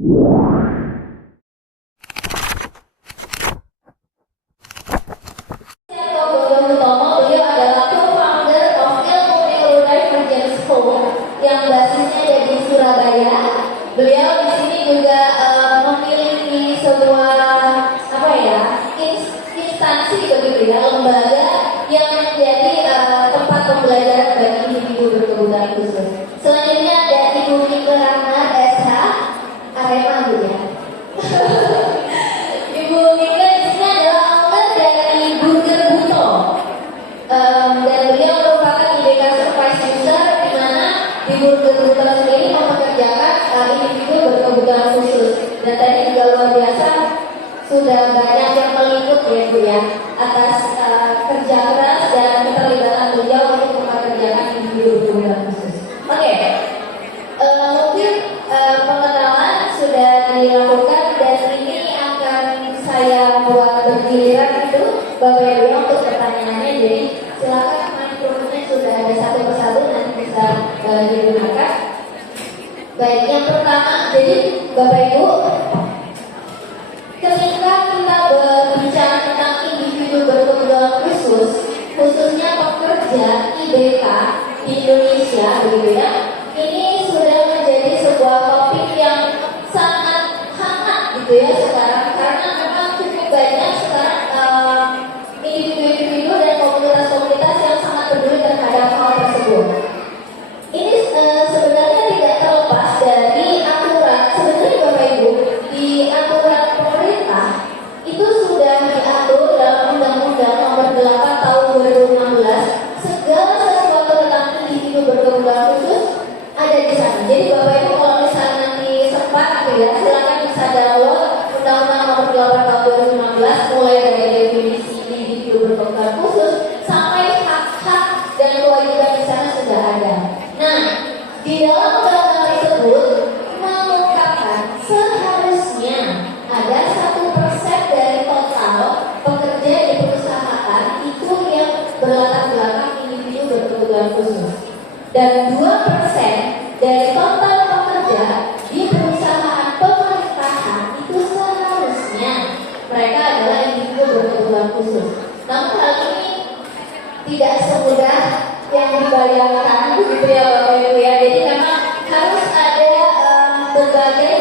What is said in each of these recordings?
yang basisnya ada di Surabaya. Beliau di sini juga memiliki sebuah instansi begitu ya, lembaga yang menjadi tempat pembelajaran bagi individu berkebutuhan khusus. Selanjutnya ada Ibu Mika Rahma SH Arema gitu ya. Ibu Mika di sini adalah owner dari Burger Buto. Dan beliau merupakan IBK Supervised User di mana di Burger Buto sendiri mempekerjakan individu berkebutuhan khusus. Dan tadi juga luar biasa sudah banyak yang meliput ya Bu ya atas kerja keras dan keterlibatan beliau untuk mempekerjakan individu berkebutuhan khusus. Oke. Mungkin pengenalan sudah dilakukan dan ini akan saya buat bergiliran itu Bapak Ibu untuk pertanyaannya. Jadi silakan mikrofonnya sudah ada satu persatu nanti bisa digunakan. Baik, yang pertama, jadi Bapak Ibu, ketika kita berbicara tentang individu berkebutuhan khusus, khususnya pekerja IBK di Indonesia, begitu ya, ini sudah menjadi sebuah topik yang sangat hangat gitu ya sekarang, karena memang cukup banyak sekarang individu-individu dan komunitas-komunitas yang sangat peduli terhadap hal tersebut. Ini sebenarnya tidak terlepas dari aturan. Sebenarnya Bapak Ibu, di aturan pemerintah itu sudah diatur dalam Undang-Undang Nomor 8 Tahun 2016 segala sesuatu tentang individu berkebutuhan khusus ada di sana. Jadi Bapak Ibu kalau misalnya nanti sempat gitu ya, silakan bisa download Undang-Undang Nomor 8 Tahun 2016 mulai dari definisi individu berkebutuhan khusus sampai hak-hak dan kewajiban di sana sudah ada. Nah, di dalam undang-undang tersebut mengungkapkan seharusnya ada 1% dari total pekerja di perusahaan itu yang berlatar belakang individu berkebutuhan khusus, dan 2% dari total pekerja di perusahaan pemerintahan itu seharusnya mereka adalah individu berkebutuhan khusus. Namun hal ini tidak semudah yang dibayangkan begitu ya Bapak Ibu ya. Jadi memang harus ada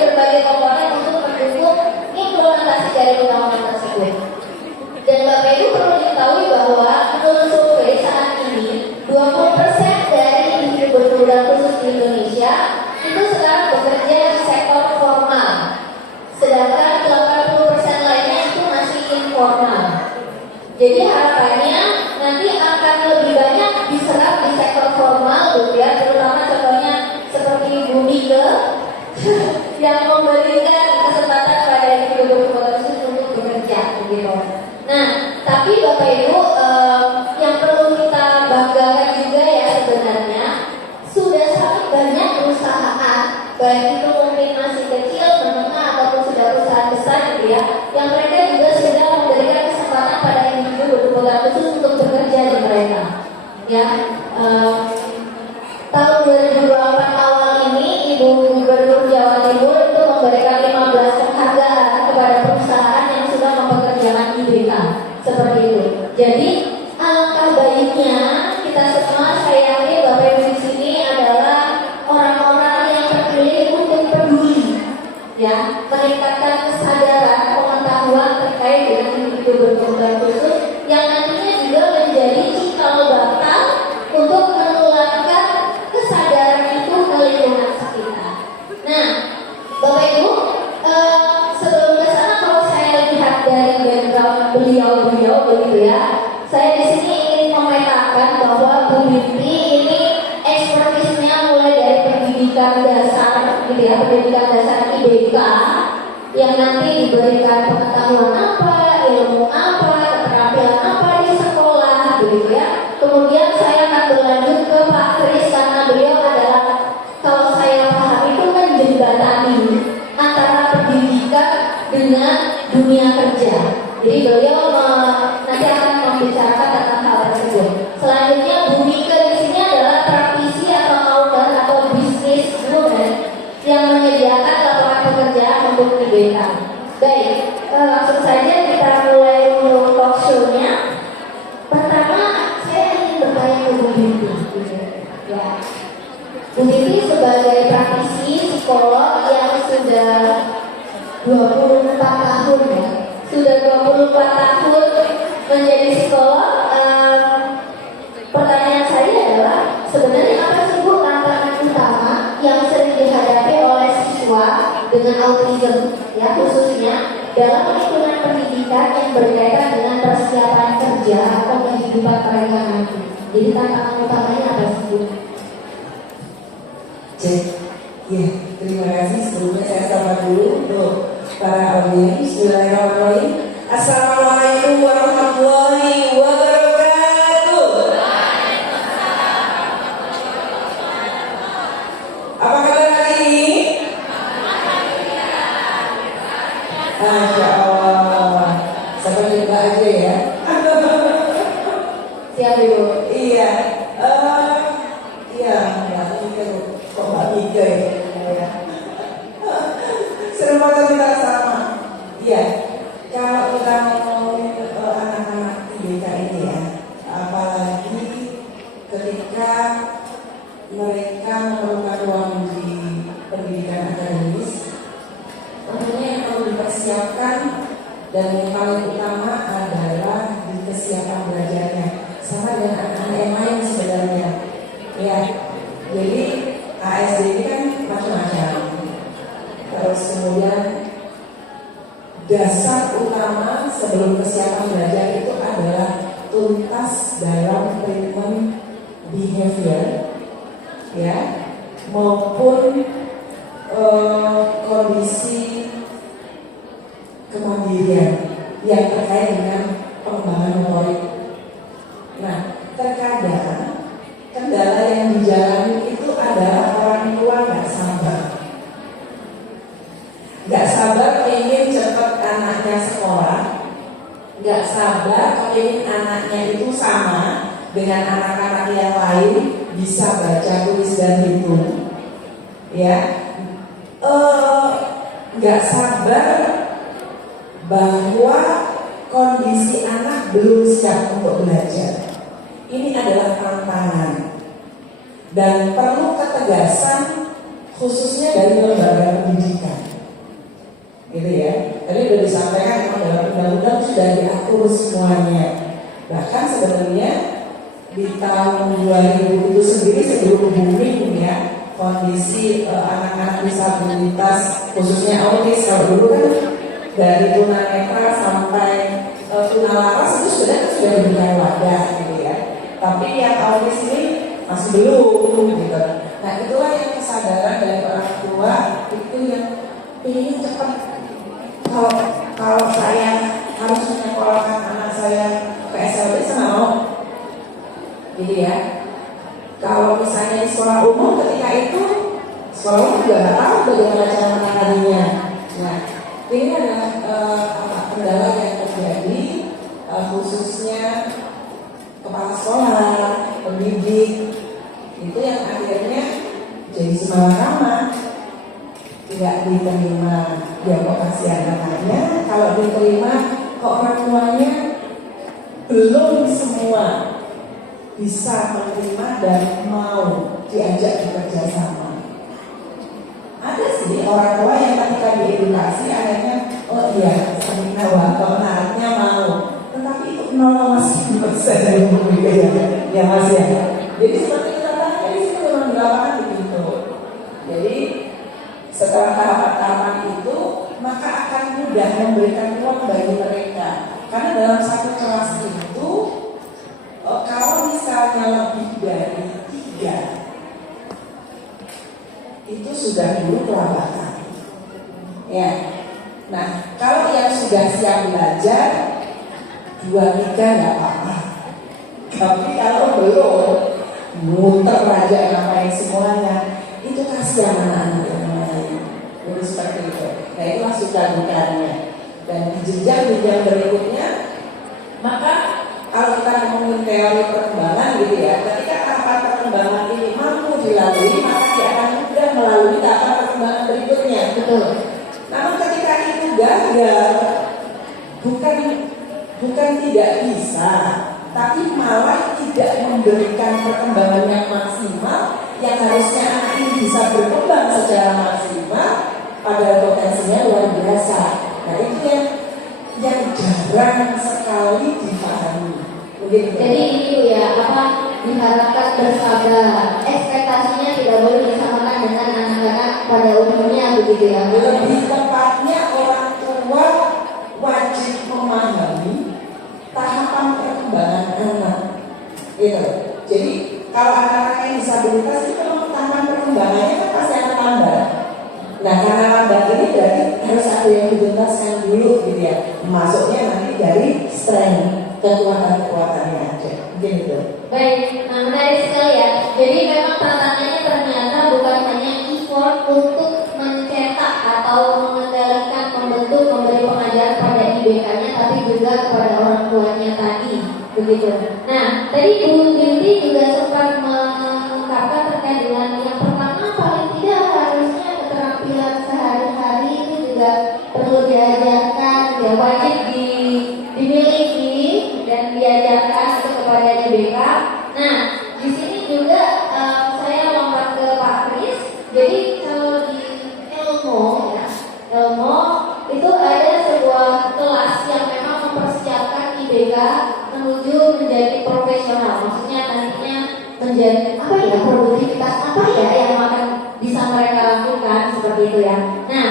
berbagai komponen untuk mendukung implementasi dari undang-undang tersebut. Dan Bapak Ibu perlu diketahui bahwa menurut survei saat ini 20% dari individu berkebutuhan khusus di Indonesia itu sekarang bekerja di sektor formal, sedangkan 80% lainnya itu masih informal. Jadi harapannya nanti akan lebih banyak diserap di sektor formal gitu ya, terutama contohnya seperti Bu Mika yang memberikan kesempatan pada individu berkebutuhan khusus untuk bekerja gitu. Nah, tapi Bapak Ibu yang perlu kita banggakan juga ya sebenarnya sudah sangat banyak perusahaan, baik itu mungkin masih kecil, menengah ataupun sudah perusahaan besar gitu ya, yang mereka juga sudah memberikan kesempatan pada individu berkebutuhan khusus untuk bekerja di mereka. Ya, tahun 2024 awal ini Ibu Gubernur Jawa Timur itu memberikan 15 penghargaan kepada perusahaan yang sudah mempekerjakan IBK seperti itu. Jadi alangkah baiknya kita semua, saya yakin Bapak Ibu di sini adalah orang-orang yang terpilih untuk peduli, ya, meningkatkan kesadaran pengetahuan terkait dengan individu berkebutuhan khusus yang nantinya juga menjadi cikal bakal untuk menularkan kesadaran itu ke lingkungan sekitar. Nah, Bapak Ibu, sebelum ke sana kalau saya lihat dari background beliau begitu ya, saya di sini ingin memetakan bahwa Bu Binti ini ekspertisnya mulai dari pendidikan dasar, gitu ya, pendidikan dasar IBK yang nanti diberikan pengetahuan apa, ilmu apa, keterampilan apa di sekolah, begitu ya. Kemudian saya akan berlanjut ke Pak Kris karena beliau adalah, kalau saya paham itu menjembatani antara pendidikan dengan dunia kerja. Jadi beliau nanti akan membicarakan tentang hal tersebut. Selanjutnya Bu Mika di sini adalah praktisi atau owner atau bisnis woman yang menyediakan lapangan pekerjaan UBK. Baik, langsung saja kita mulai untuk talk show-nya. Pertama, saya ingin bertanya ke Bu Bibi. Ya, Bu Bibi sebagai praktisi psikolog yang sudah 24 tahun ya, sudah 24 tahun menjadi psikolog. Pertanyaan saya adalah sebenarnya apa sih Bu tantangan utama yang sering dihadapi oleh siswa dengan autism ya, khususnya dalam lingkungan pendidikan yang berkaitan dengan persiapan kerja atau kehidupan mereka nanti. Jadi tantangan utamanya apa sih Bu? Cek, ya terima kasih. Sebelumnya saya sapa dulu untuk para audiens. Bismillahirrahmanirrahim. Assalamualaikum warahmatullahi wabarakatuh. Apa kabar hari ini? Masya Allah. Sampai jumpa aja ya. Siap Ibu. Iya. Iya, Mbak Mika. Kok Mbak Mika ya? Seru banget kita sama. Iya. Kalau kita ngomongin anak-anak IBK ini ya, apalagi ketika mereka memerlukan ruang di pendidikan akademis, tentunya yang perlu dipersiapkan dan yang paling utama adalah di kesiapan belajarnya, sama dengan anak-anak yang lain sebenarnya. Ya, jadi ASD ini kan macam-macam. Terus kemudian dasar utama sebelum kesiapan belajar itu adalah tuntas dalam treatment behavior, ya, maupun kondisi kemandirian yang terkait dengan pengembangan motorik. Nah, terkadang kendala yang dijalani itu adalah orang tua nggak sabar ingin cepat anaknya sekolah, nggak sabar ingin anaknya itu sama dengan anak-anak yang lain bisa baca, tulis dan hitung, ya, nggak sabar bahwa kondisi anak belum siap untuk belajar. Ini adalah tantangan dan perlu ketegasan khususnya dari lembaga pendidikan, gitu ya. Tadi sudah disampaikan memang dalam undang-undang sudah diatur semuanya. Bahkan sebenarnya di tahun 2000 itu sendiri sebelum booming ya kondisi anak-anak disabilitas khususnya autis, kalau dulu kan dari tunanetra sampai tunalaras itu sebenarnya sudah diberikan wadah gitu ya. Tapi yang autis ini masih belum gitu. Nah itulah yang kesadaran dari orang tua itu yang ingin cepat. Kalau saya harus menyekolahkan anak saya ke SLB, saya mau, gitu ya. Kalau misalnya di sekolah umum ketika itu sekolah umum juga nggak tahu bagaimana cara menanganinya. Nah ini adalah kendala yang terjadi khususnya kepala sekolah, pendidik itu yang akhirnya jadi semalakama tidak diterima. Ya kok kasihan anaknya, kalau diterima kok orang tuanya belum semua bisa menerima dan mau diajak bekerja sama. Ada sih orang tua yang ketika diedukasi akhirnya oh iya seminar atau menariknya mau, tetapi itu 0,1% dari mereka ya Mas ya. Jadi seperti kita tanya di situ memang di lapangan begitu. Jadi setelah tahapan-tahapan itu maka akan mudah memberikan ruang bagi mereka, karena dalam satu kelas itu kalau misalnya lebih dari 3 itu sudah dulu kelambatan ya. Nah kalau yang sudah siap belajar 2-3 nggak apa-apa, tapi kalau belum muter aja ngapain semuanya itu kasihan anak-anak yang lain. Jadi seperti itu. Nah itulah suka dukanya. Dan di jenjang-jenjang berikutnya, maka kalau kita ngomongin teori perkembangan gitu ya, ketika tahapan perkembangan ini mampu dilalui, maka dia akan mudah melalui tahapan perkembangan berikutnya. Betul. Namun ketika gagal, bukan tidak bisa, tapi malah tidak memberikan perkembangan yang maksimal, yang harusnya anak ini bisa berkembang secara maksimal, pada potensinya luar biasa. Nah itu yang jarang sekali dipahami. Begitu. Jadi itu ya, diharapkan bersabar, ekspektasinya tidak boleh disamakan dengan anak-anak pada umumnya, begitu ya. Lebih tepatnya orang tua wajib memahami tahapan perkembangan anak. Gitu. Jadi kalau anak-anak yang disabilitas itu memang tahapan perkembangannya kan pasti akan lambat. Nah karena lambat ini berarti harus ada yang dituntaskan dulu gitu ya. Masuknya nanti dari strength, kekuatan-kekuatannya aja. Gitu. Baik, nah menarik sekali ya. Jadi memang tantangannya ternyata bukan hanya effort untuk mencetak atau mengendalikan, membentuk, memberi pengajaran pada IBK-nya, tapi juga kepada orang tuanya tadi, begitu. Nah, tadi Bu Binti juga sempat mengungkapkan terkait dengan yang pertama, paling tidak harusnya keterampilan sehari-hari itu juga perlu diajarkan, ya wajib dimiliki dan diajarkan kepada IBK. Nah, di sini juga saya lompat ke Pak Kris. Jadi kalau di ilmu itu ada sebuah kelas yang memang mempersiapkan IBK menuju menjadi profesional. Maksudnya nantinya menjadi produktivitas yang akan bisa mereka lakukan seperti itu ya. Nah,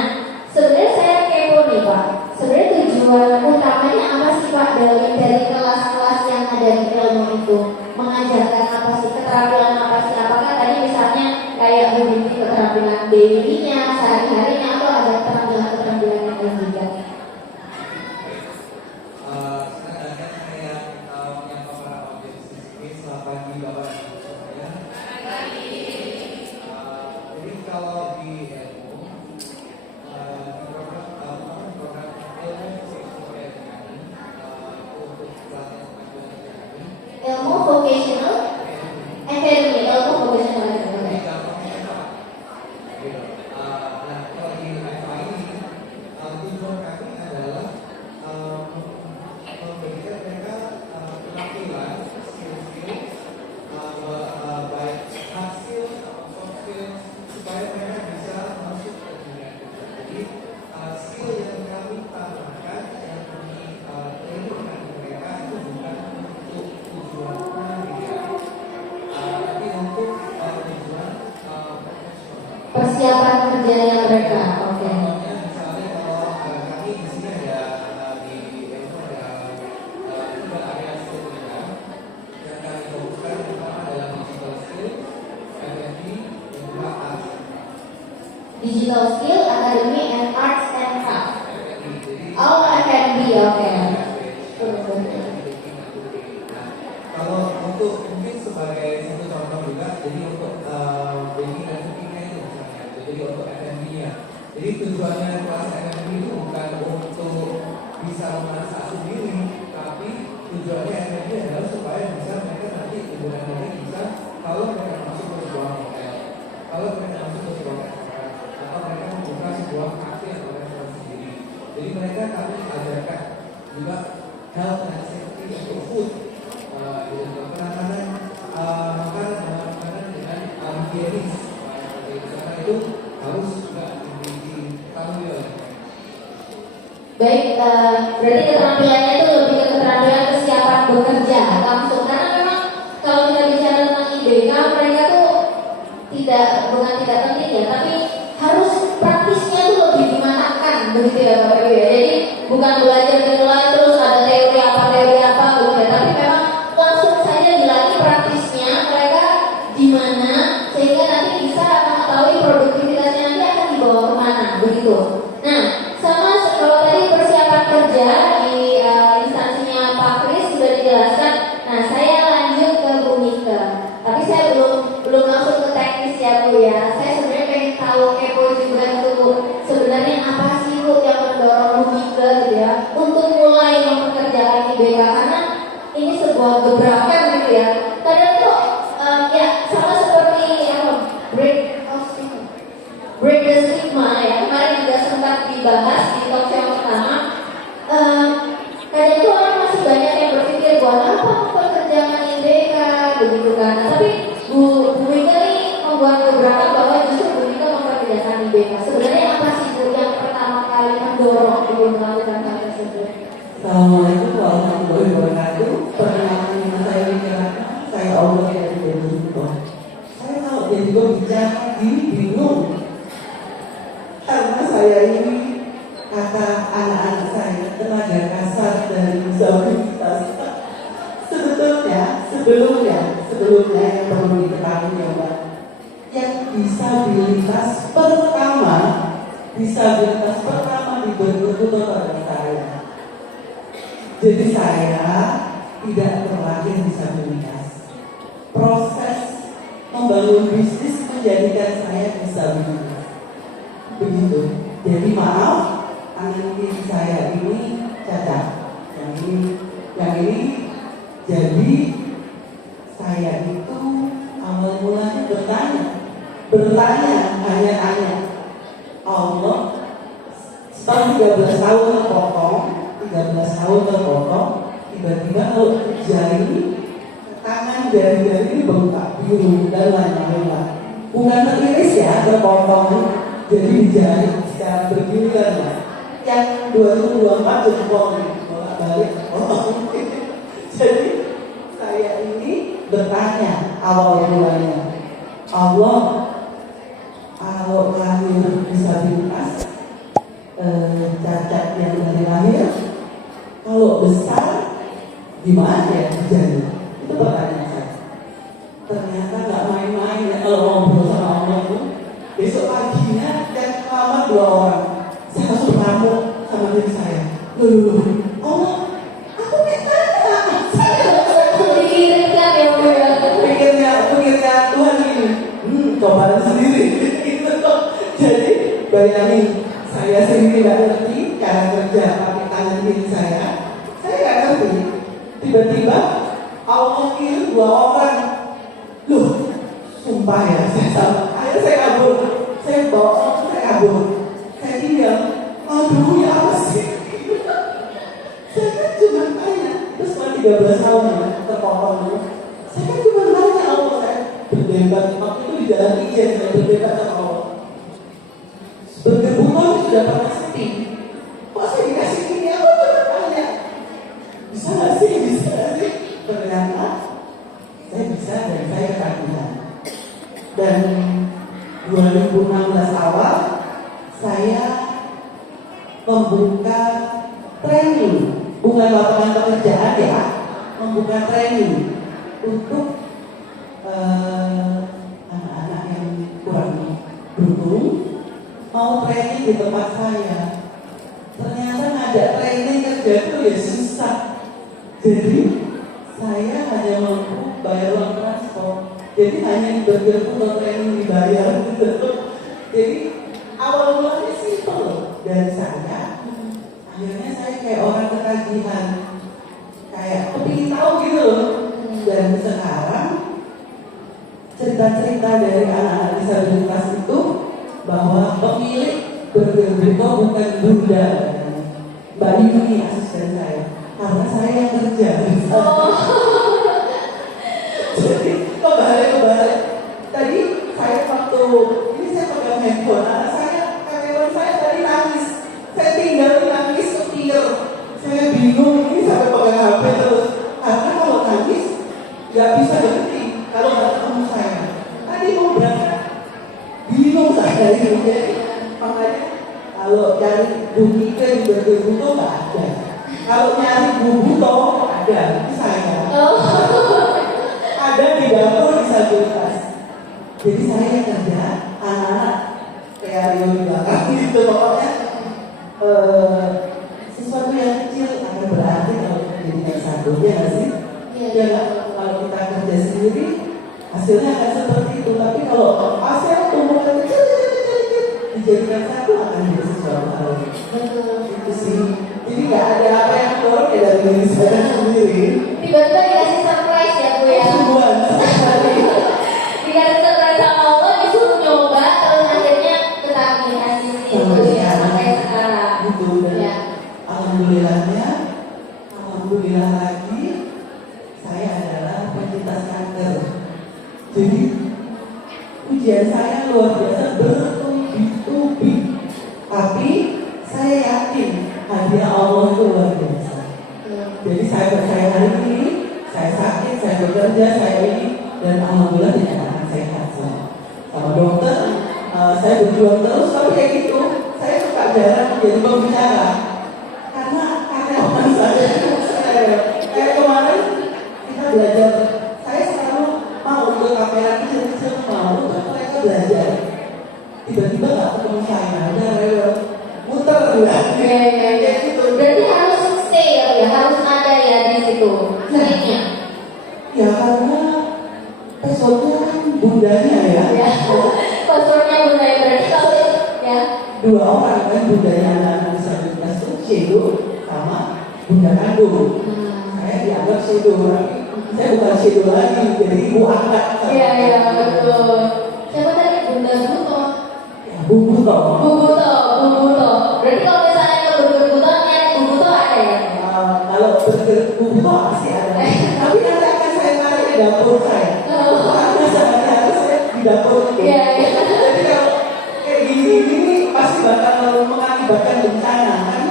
sebenarnya saya kepo nih Pak. Sebenarnya tujuan utamanya apa sih Pak dari kelas-kelas yang ada di ilmu itu? Mengajarkan apa sih, keterampilan apa sih? Apakah tadi misalnya kayak Bu Binti keterampilan daily-nya, sehari-harinya, atau ada keterampilan yang lain juga? Ilmu vocational academy, ilmu vocational academy. Persiapan kerjanya mereka, oke. Digital Skill Academy and Arts and Craft. Oh, Academy, oke. Kalau untuk mungkin sebagai satu contoh juga, jadi untuk banking dan bookingnya itu misalnya, jadi untuk F&B-nya. Jadi tujuannya kelas F&B itu bukan untuk bisa memasak sendiri, tapi tujuannya F&B adalah supaya bisa mereka nanti kemudian bisa kalau mereka masuk ke sebuah hotel, kalau mereka masuk ke sebuah restoran, atau mereka membuka sebuah kafe atau restoran sendiri. Jadi mereka kami ajarkan juga health and safety untuk food. Penanganan makanan dengan higienis, karena itu harus juga diketahui oleh. Baik, berarti keterampilannya itu lebih ke keterampilan kesiapan bekerja langsung, karena memang kalau kita bicara tentang IBK, mereka tuh bukan tidak penting ya, tapi harus praktisnya tuh lebih dimatangkan, begitu ya Bapak Ibu ya. Jadi bukan belajar di kelas terus ada teori apa begitu ya, tapi memang langsung saja dilatih praktisnya mereka di mana, sehingga nanti bisa mengetahui produktivitasnya nanti akan dibawa kemana, begitu. Nah, sama kalau tadi persiapan kerja di instansinya Pak Kris sudah dijelaskan. Nah, saya lanjut ke Bu Mika. Tapi saya belum langsung ke teknis ya Bu ya. Saya sebenarnya pengen tahu, kepo juga itu Bu. Sebenarnya apa sih Bu yang mendorong Bu Mika gitu ya untuk mulai mempekerjakan IBK, karena ini sebuah gebrakan gitu ya. Kadang tuh ya sama seperti break the stigma ya. Kemarin juga sempat dibahas di talk show berguna pada saya. Jadi saya tidak terlahir disabilitas. Proses membangun bisnis menjadikan saya disabilitas. Begitu. Jadi maaf, tangan kiri saya ini cacat. Yang ini. Jadi saya itu awal mulanya bertanya hanya Allah. Setelah 13 tahun terpotong, tiba-tiba kalau jari tangan jari-jari ini bengkak biru dan lain-lain. Bukan teriris ya, terpotong jadi jari secara bergiliran ya. Yang 2024 jempol bolak-balik. Jadi saya ini bertanya awal mulanya, Allah, kalau lahir disabilitas cacat yang dari lahir, kalau besar gimana ya jadi? Itu pertanyaan saya. Ternyata nggak main-main ya kalau ngobrol sama Allah itu. Besok paginya dan lama 2 orang saya langsung ngamuk sama diri saya. Loh, Allah, aku minta Dikirimkan ya Bu ya. pikirnya Tuhan ini cobaan sendiri gitu. Jadi bayangin, saya sendiri nggak ngerti cara kerja pakai tangan kiri saya nggak ngerti. Tiba-tiba Allah kirim 2 orang. Loh, sumpah ya, akhirnya saya kabur. Saya kabur. Saya diam. Aduh, ya apa sih? Saya kan cuma tanya. Terus setelah 13 tahun ya, terpotong dulu. Saya kan cuma tanya Allah, saya berdebat. Waktu itu di jalan Ijen, saya berdebat sama Allah. Burger Buton sudah pernah sepi. Kok saya dikasih gini? Aku cuma tanya. Bisa nggak sih? Ternyata saya bisa dan saya ketagihan. Dan 2016 awal saya membuka training, bukan lapangan pekerjaan ya, membuka training untuk anak-anak yang kurang beruntung mau training di tempat saya. Ternyata ngajak training kerja itu ya susah. Jadi saya hanya mampu bayar uang transport. Jadi hanya di Burger Buton training dibayar gitu. Jadi awal mulanya simpel dari saya. Akhirnya saya kayak orang ketagihan, kayak kepingin tahu gitu loh. Dan sekarang cerita-cerita dari anak-anak disabilitas itu bahwa pemilik Burger Buton bukan Bunda Mbak Yuni asisten saya, karena saya yang kerja. Jadi kebalik. Tadi saya waktu ini saya pegang handphone, anak saya, karyawan saya tadi nangis. Saya tinggal nangis setir. Saya bingung ini sampai pegang HP terus. Karena kalau nangis nggak bisa berhenti kalau nggak ketemu saya. Tadi mau berangkat, bingung saya ini. Jadi makanya kalau cari bunyi ke di Burger Buton nggak ada. Kalau nyari Bu Buto ada, itu saya. Ada di dapur disabilitas. Jadi saya kerja anak-anak kayak Rio di belakang gitu, pokoknya sesuatu yang kecil akan berarti kalau dijadikan satu, ya nggak sih? Ya nggak, kalau kita kerja sendiri hasilnya akan seperti itu. Tapi kalau hasil tumbuhan kecil dijadikan satu akan jadi sesuatu hal itu sih. Jadi nggak ada apa yang keluar dari diri saya sendiri. Tiba-tiba dikasih surprise ya Bu ya. Dikasih surprise sama Allah, disuruh nyoba, terus akhirnya ketagihan di situ ya sampai sekarang. Gitu dan Ya. alhamdulillah lagi saya adalah penyintas kanker. Jadi ujian saya luar biasa bertubi-tubi. Tapi saya yakin hadiah Allah itu luar biasa. Jadi saya percaya hari ini, saya sakit, saya bekerja, saya ini, dan alhamdulillah dinyatakan sehat sama dokter. Saya berjuang terus, tapi kayak gitu, saya suka jarang menjadi pembicara karena karyawan saya itu kayak kemarin kita belajar. Saya selalu mau untuk kamera kecil-kecil, mau untuk mereka belajar. Tiba-tiba nggak ketemu saya, ada rewel muter bulan. Iya, iya, iya. Berarti harus stay ya, harus ada ya di situ seringnya. Ya karena passwordnya kan bundanya ya. Ya, passwordnya Bunda ya, berarti kalau ya. Dua orang kan, bundanya anak disabilitas itu Shedo sama bunda kandung. Saya dianggap Shedo, saya bukan Shedo lagi, jadi ibu angkat. Iya, iya, betul. Siapa tadi? Bunda Buto. Ya, Bubu toh. Bu Buto, Bu Buto. Berarti kalau misalnya ke Burger Butonya, Bu Buto ada ya? Kalau burger Bubu toh pasti ada. Tapi nanti akan saya tarik ke dapur saya. Karena sehari-hari saya di dapur itu. Iya, iya. Jadi kalau kayak gini pasti bakal mengakibatkan bencana kan.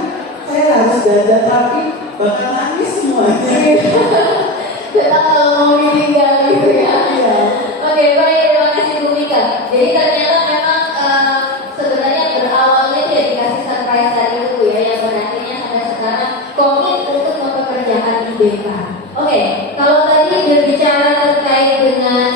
Saya harus dandan rapi, bakal nangis semuanya. Kita kalau mau ditinggal gitu ya. Iya. Oke, baik, terima kasih Bu Mika. Jadi ternyata memang sebenarnya berawalnya dia dikasih surprise tadi itu ya, yang pada akhirnya sampai sekarang komit untuk mempekerjakan IBK. Oke, kalau tadi berbicara terkait dengan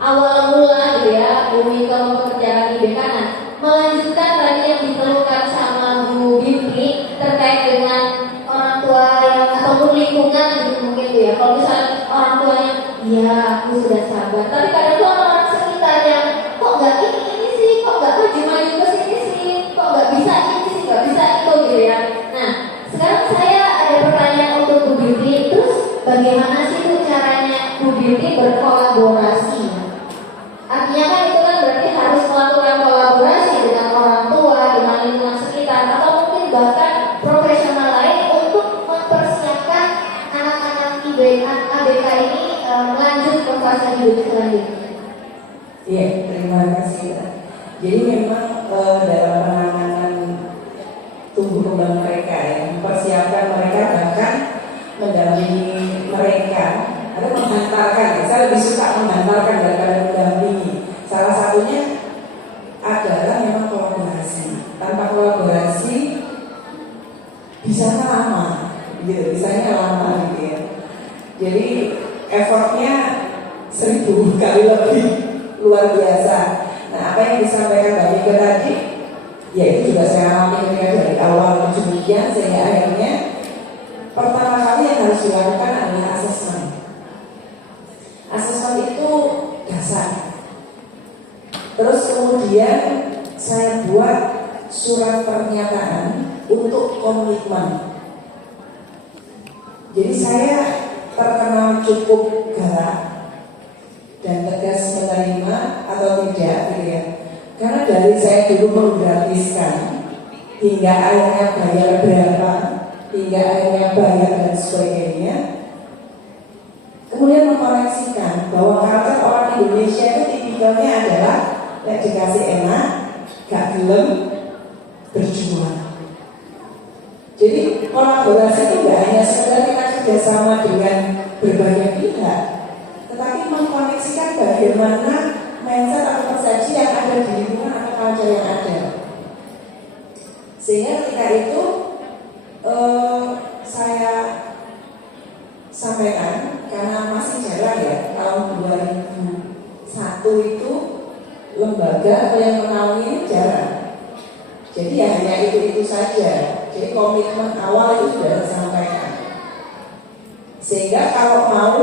awal mula gitu ya, Bu Mika mempekerjakan IBK, nah, melanjutkan tadi yang dikeluhkan sama Bu Binti terkait dengan orang tua yang ataupun lingkungan gitu mungkin tuh ya. Kalau misalnya orang tuanya, iya aku sudah sabar, tapi kadang tuh orang sekitar yang kok nggak ini sih, kok nggak maju-maju ke sini sih, kok nggak bisa ini sih, nggak bisa itu gitu ya. Nah, sekarang saya ada pertanyaan untuk Bu Beauty, terus bagaimana sih tuh caranya Bu Beauty berkolaborasi? Artinya kan itu kan berarti harus melakukan kolaborasi dengan orang tua, dengan lingkungan sekitar, atau mungkin bahkan profesional lain untuk mempersiapkan anak-anak ABK ini melanjut ke fase hidup selanjutnya. Iya, terima kasih. Jadi memang dalam penanganan tumbuh kembang mereka ya, mempersiapkan mereka bahkan mendampingi mereka atau menghantarkan ya. Saya lebih suka menghantarkan daripada mendampingi. Salah satunya adalah memang kolaborasi. Tanpa kolaborasi bisanya lama, gitu. Bisanya lama gitu ya. Jadi effortnya 1000 kali lebih luar biasa. Nah, apa yang disampaikan Mbak Mika tadi, ya itu juga saya alami ketika dari awal demikian, sehingga akhirnya pertama kali yang harus dilakukan adalah asesmen. Asesmen itu dasar. Terus kemudian saya buat surat pernyataan untuk komitmen. Jadi saya terkenal cukup galak dan tegas menerima atau tidak gitu ya. Karena dari saya dulu menggratiskan hingga akhirnya bayar berapa, hingga akhirnya bayar dan sebagainya. Kemudian mengkoreksikan bahwa karakter orang Indonesia itu tipikalnya adalah dikasih enak, gak gelem, berjuang. Jadi kolaborasi itu gak hanya sekedar kita kerjasama dengan berbagai pihak, tetapi mengkoneksikan bagaimana mindset atau persepsi yang ada di lingkungan atau culture yang ada. Sehingga ketika itu saya sampaikan, karena masih jarang ya, tahun 2001 itu lembaga atau yang menaungi ini jarang. Jadi ya hanya itu saja. Jadi komitmen awal itu sudah disampaikan. Sehingga kalau mau,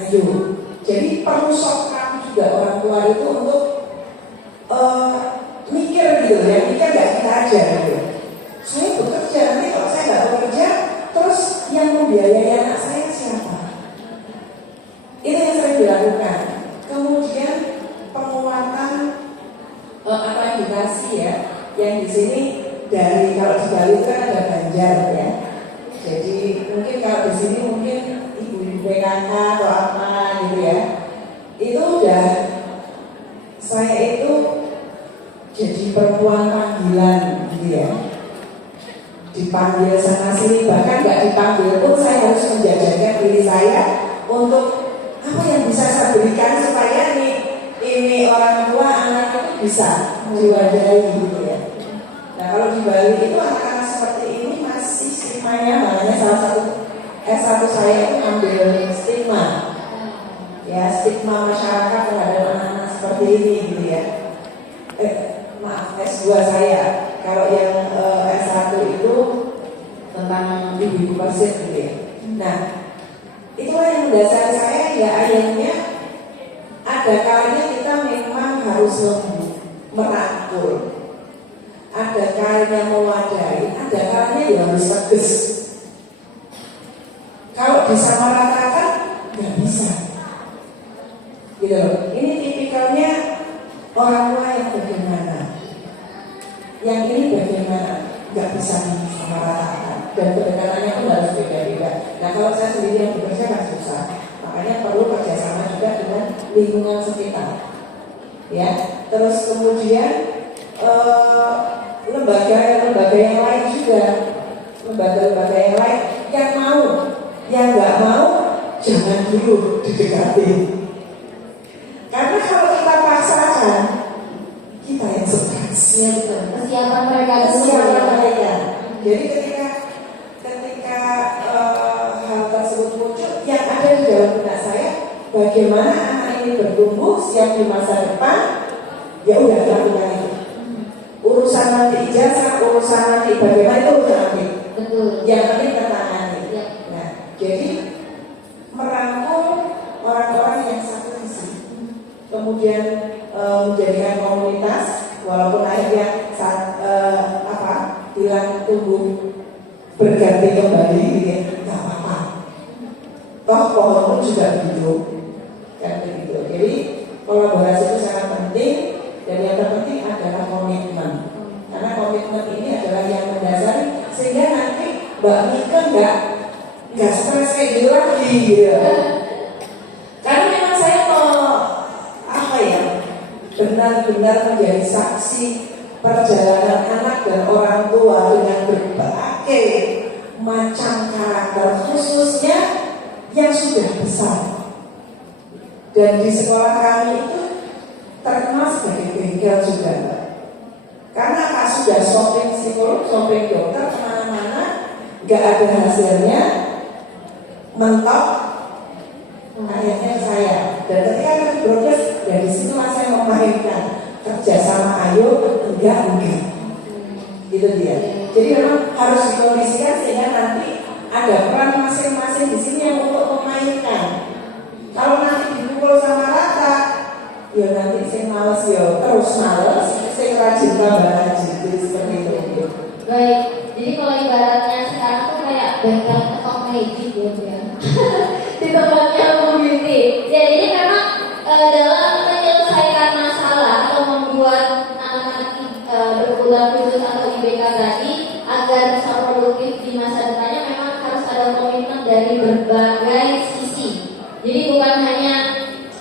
ayo. Jadi perlu sokram juga orang tua itu untuk mikir gitu ya, mikir gak kita aja gitu. Saya bekerja, nanti kalau saya gak bekerja, terus yang membiayai anak saya siapa? Itu yang sering dilakukan. Kemudian penguatan atau edukasi ya, yang di sini dari kalau di Bali itu kan ada Banjar ya. Jadi mungkin kalau di sini mungkin ibu-ibu PKK atau apa gitu ya. Itu udah saya itu jadi perempuan panggilan gitu ya. Dipanggil sana sini, bahkan nggak dipanggil pun saya harus menjajakan diri saya untuk apa yang bisa saya berikan supaya ini orang tua anak itu bisa diwadahi gitu ya. Nah kalau di Bali itu anak-anak seperti ini masih stigmanya, makanya salah satu S1 saya itu ambil stigma, ya stigma masyarakat terhadap anak-anak seperti ini gitu ya. Maaf S2 saya Kalau yang S1 itu tentang ibu-ibu persib gitu ya. Nah, itulah yang mendasari saya ya akhirnya ada kalanya kita memang harus merangkul, ada kalanya mewadahi, ada kalanya ya harus tegas. Kalau disamaratakan nggak bisa, gitu loh. Ini tipikalnya orang tua yang bagaimana, yang ini bagaimana, nggak bisa disamaratakan dan pendekatannya pun harus beda-beda. Nah kalau saya sendiri yang bekerja kan susah, makanya perlu kerjasama juga dengan lingkungan sekitar. Ya, terus kemudian lembaga yang lain juga, lembaga yang lain yang mau, yang nggak mau jangan dulu didekati. Karena kalau kita paksakan, kita yang stres. Ya betul. Kesiapan mereka. Jadi ketika hal tersebut muncul, yang ada di dalam benak saya, bagaimana anak ini bertumbuh siap di masa depan, ya udah lakukan itu. Urusan nanti ijazah, urusan nanti bagaimana itu urusan nanti. Betul. Yang penting tertangani. Ya. Nah, jadi merangkul orang-orang yang satu visi, kemudian menjadikan komunitas, walaupun akhirnya saat bilang tumbuh berganti kembali, gitu, nggak apa-apa. Toh pohon pun juga begitu, kan begitu. Jadi kolaborasi itu sangat penting dan yang terpenting adalah komitmen. Karena komitmen ini adalah yang mendasari sehingga nanti Mbak Mika nggak stres kayak gitu lagi, gitu. Karena memang saya mau benar-benar menjadi saksi perjalanan anak dan orang tua dengan berbagai macam karakter, khususnya yang sudah besar. Dan di sekolah kami itu terkenal sebagai bengkel juga, Mbak. Karena Pak sudah shopping psikolog, shopping dokter kemana-mana, nggak ada hasilnya, mentok, akhirnya saya. Dan ketika kami progres, dari situ saya memainkan kerja sama ayo, enggak. Itu dia. Jadi memang harus dikondisikan sehingga nanti ada peran masing-masing di sini yang untuk memainkan. Kalau nanti dipukul sama rata, ya nanti saya males ya terus males, saya rajin tambah rajin, jadi seperti itu. Baik, jadi kalau ibaratnya sekarang tuh kayak bengkel ketok magic gitu ya. Di tempatnya Bu Binti. Ya, jadi memang dalam menyelesaikan masalah atau membuat anak-anak berkebutuhan khusus atau IBK tadi agar bisa produktif di masa depannya memang harus ada komitmen dari berbagai sisi. Jadi bukan hanya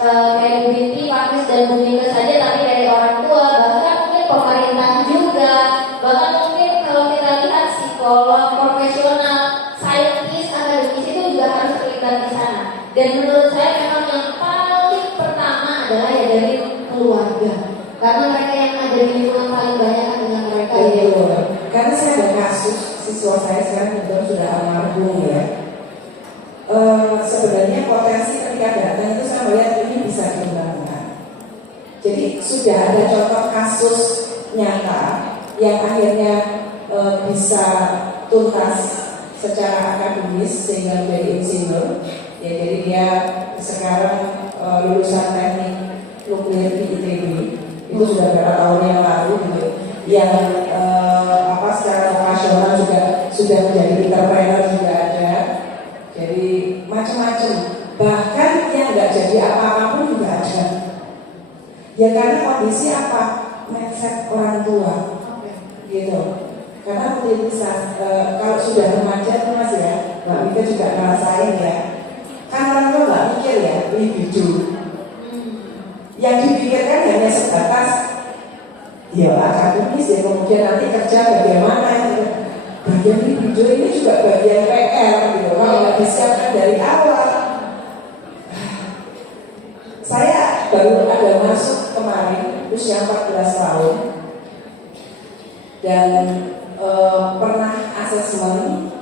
kayak Bu Binti, Pak Kris dan Bu Mika saja, tapi dari orang tua, bahkan mungkin pemerintah juga, bahkan mungkin kalau kita lihat psikolog, profesional, saintis, akademis itu juga harus terlibat di sana. Dan menurut saya memang yang paling pertama adalah ya dari keluarga, karena mereka yang ada di lingkungan paling banyak dengan mereka. Karena saya ada kasus siswa saya sekarang sudah almarhum ya. Sebenarnya potensi ketika datang itu saya melihat ini bisa dikembangkan. Jadi sudah ada contoh kasus nyata yang akhirnya bisa tuntas secara akademis sehingga menjadi insinyur. Ya, jadi dia sekarang lulusan teknik nuklir di ITB. Itu sudah beberapa tahun yang lalu gitu. Yang secara vokasional juga sudah menjadi entrepreneur juga ada. Jadi macam-macam. Bahkan yang nggak jadi apa-apa pun juga ada. Ya karena kondisi apa? Mindset orang tua, gitu. Karena bisa kalau sudah remaja itu Mas ya, Mbak Mika juga ngerasain ya. Kan orang tua nggak mikir ya, individu. Yang dipikirkan hanya sebatas ya akademis ya, kemudian nanti kerja bagaimana gitu. Bagian individu ini juga bagian PR gitu. Kalau nggak disiapkan dari awal. Saya baru ada masuk kemarin usia 14 tahun dan pernah asesmen.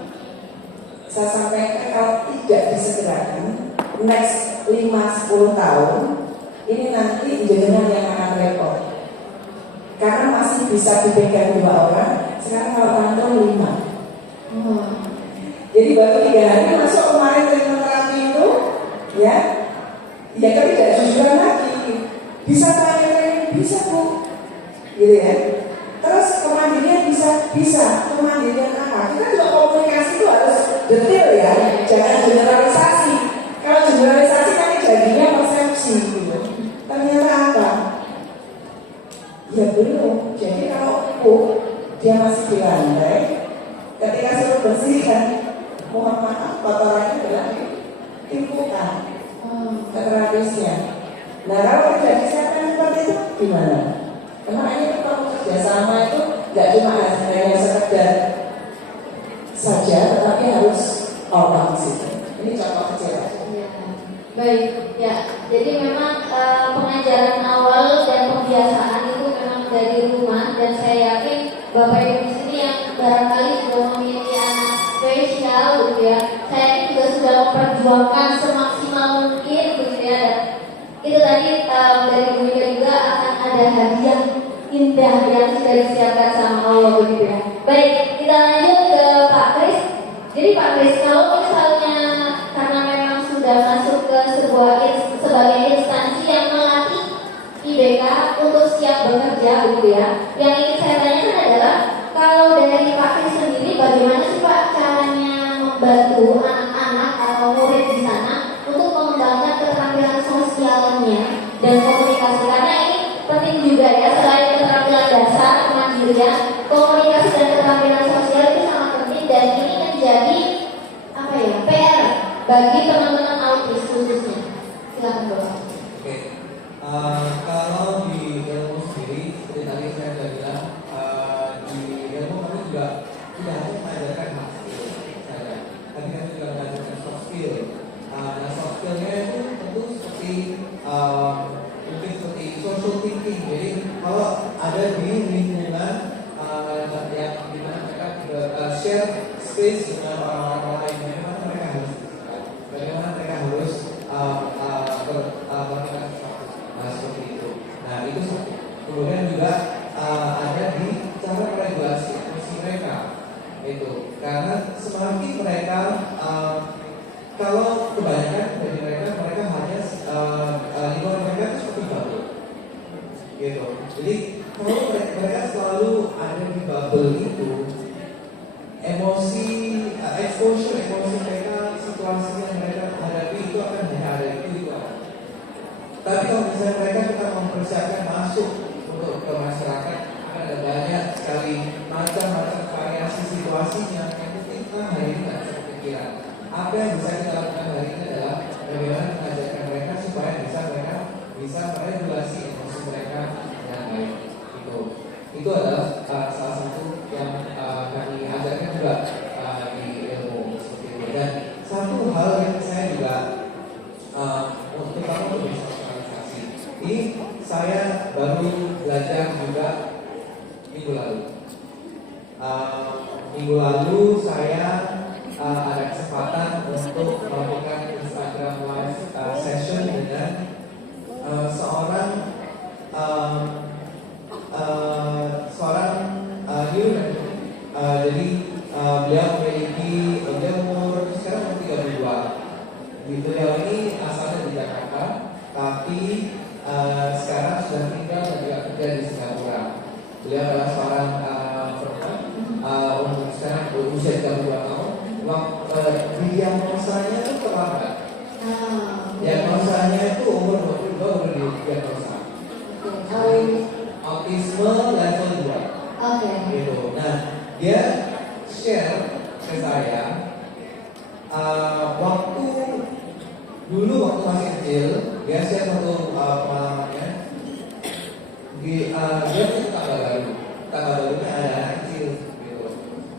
Saya sampaikan kalau tidak disegerakan next 5-10 tahun ini nanti jenengan yang akan repot karena masih bisa dipegang 2 orang, bisa kemandirian apa? Kita juga komunikasi itu harus detail ya, jangan generalisasi. Kalau generalisasi kan jadinya persepsi gitu. Ternyata apa? Ya belum. Jadi kalau dia masih di lantai, ketika suruh bersihkan, mohon maaf kotorannya berlari timpukan ke terapisnya. Nah kalau tidak disiapkan seperti itu gimana? Karena ini kalau kerjasama itu nggak cuma hanya sekedar saja, tetapi harus all round situ. Ini contoh kecil aja. Ya. Baik, ya. Jadi memang pengajaran awal dan pembiasaan itu memang dari rumah, dan saya yakin Bapak Ibu di sini yang barangkali juga memiliki anak spesial gitu ya, saya yakin juga sudah memperjuangkan semaksimal mungkin gitu ya. Dan itu tadi dari ibunya juga akan ada hadiah indah yang sudah disiapkan sama Allah begitu ya. Baik, kita lanjut ke Pak Kris. Jadi Pak Kris, kalau misalnya karena memang sudah masuk ke sebagai instansi yang melatih IBK untuk siap bekerja gitu ya, yang ingin saya tanyakan adalah kalau dari Pak Kris sendiri bagaimana sih Pak caranya membantu anak-anak atau murid di sana untuk mengembangkan keterampilan sosialnya dan komunikasi, karena ini penting juga ya, selain keterampilan dasar kemandirian, komunikasi dan keterampilan sosial itu sangat penting, dan ini menjadi apa ya, PR bagi teman-teman autis khususnya. Silakan Bapak. Oke. Kalau di ilmu sendiri, seperti tadi saya sudah bilang, di ilmu kami juga tidak hanya mengajarkan hard skill saja, tapi kami juga mengajarkan soft skill. Nah, soft skillnya itu tentu seperti mungkin seperti social thinking. Jadi kalau ada di lingkungan yang dimana mereka share space dengan orang-orang lain, bagaimana mereka harus bagaimana mereka harus berkomunikasi seperti itu. Nah itu satu. Kemudian juga ada di cara regulasi emosi mereka itu, karena semakin mereka kalau kebanyakan dari mereka hanya lingkungan mereka itu seperti bubble gitu. Jadi kalau mereka selalu ada di bubble itu, exposure emosi mereka, situasi yang mereka hadapi itu akan hanya ada itu aja. Tapi kalau misalnya mereka kita mempersiapkan masuk untuk ke masyarakat, ada banyak sekali macam-macam variasi situasinya yang mungkin kita hari ini tidak bisa kepikiran. Apa yang bisa kita lakukan hari ini adalah bagaimana mengajarkan mereka supaya mereka bisa meregulasi emosi mereka dengan baik. Itu adalah salah satu yang kami ajarkan juga di ilmu seperti itu. Dan satu hal yang saya juga terutama untuk sosialisasi ini, saya baru belajar juga minggu lalu. Minggu lalu saya ada kesempatan untuk melakukan Instagram live session dengan seorang neurolog. Jadi beliau memiliki umur sekarang 32. Beliau ini asalnya di Jakarta, tapi sekarang sudah tinggal dan juga kerja di Singapura. Beliau adalah seorang perempuan, umur sekarang berusia 32 tahun. Diagnosanya itu terlambat. Diagnosanya itu umur 22 udah diagnosa. Autisme level 2. Gitu. Nah, dia share ke saya waktu masih kecil, dia share satu pengalamannya. Dia punya tetangga barunya ada anak kecil gitu.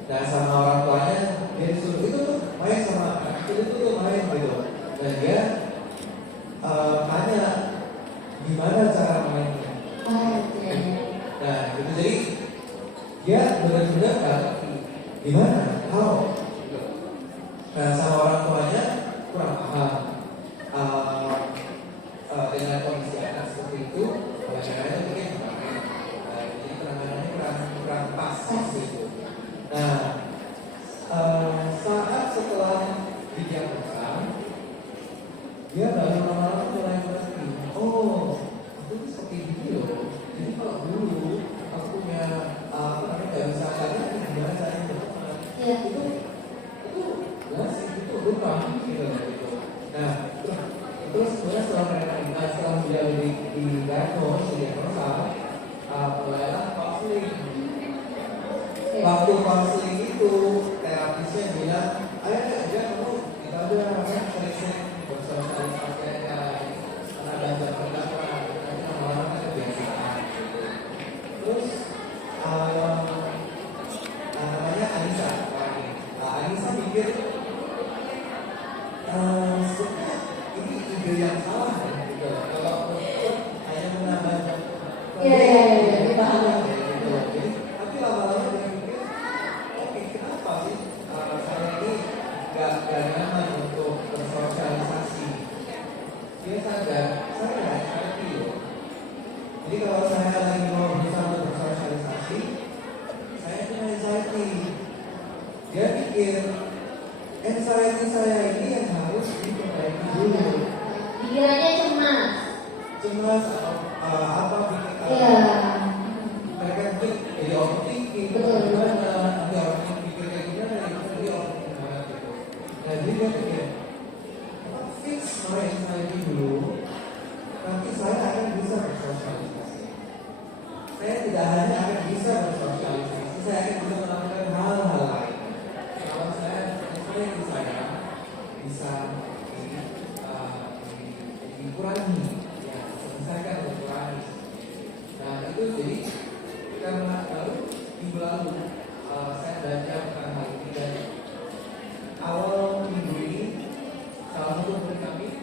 Dan sama orang tuanya dia disuruh itu tuh main sama anak kecil itu main gitu. Dan dia tanya gimana cara mainnya. Nah, gitu. Jadi dia benar-benar nggak ngerti gimana, gitu. Nah, sama orang tuanya kurang paham dengan kondisi anak seperti itu, caranya mungkin kemarin. Jadi penanganannya kurang pas seperti itu. Nah, saat setelah didiagnosa, dia baru lama-lama mulai mengerti. Oh, aku seperti ini loh. Jadi kalau dulu aku punya nggak bisa waktu konseling itu terapisnya bilang, ayo aja kamu kita ada sering-sering bersosialisasi aja, karena belajar pendapat, nanti lama-lama kan kebiasaan. Terus namanya Anissa, Anissa mikir sebenarnya ini ide yang salah gitu. Kalau hanya menambah jadi tapi lama-lama dia mikir, oke, kenapa sih saya ini gak nyaman untuk bersosialisasi? Dia sadar, saya gak happy loh. Jadi kalau saya lagi mau berusaha untuk bersosialisasi, saya punya anxiety. Dia pikir anxiety saya ini yang harus diperbaiki dulu. Pikirannya cemas Atau apa pikir iya mereka mungkin jadi overthinking. Betul. Gimana nanti orang yang pikir kayak gimana itu jadi overthinking banget gitu. Nah jadi dia pikir fix my anxiety dulu, nanti saya akan bisa bersosialisasi. Saya tidak hanya akan bisa bersosialisasi, saya akan bisa melakukan hal-hal lain. Kalau saya bisa dikurangi, ya, selesaikan dan dikurangi. Nah itu jadi karena minggu lalu saya belajar tentang hal ini dan awal minggu ini salah satu murid kami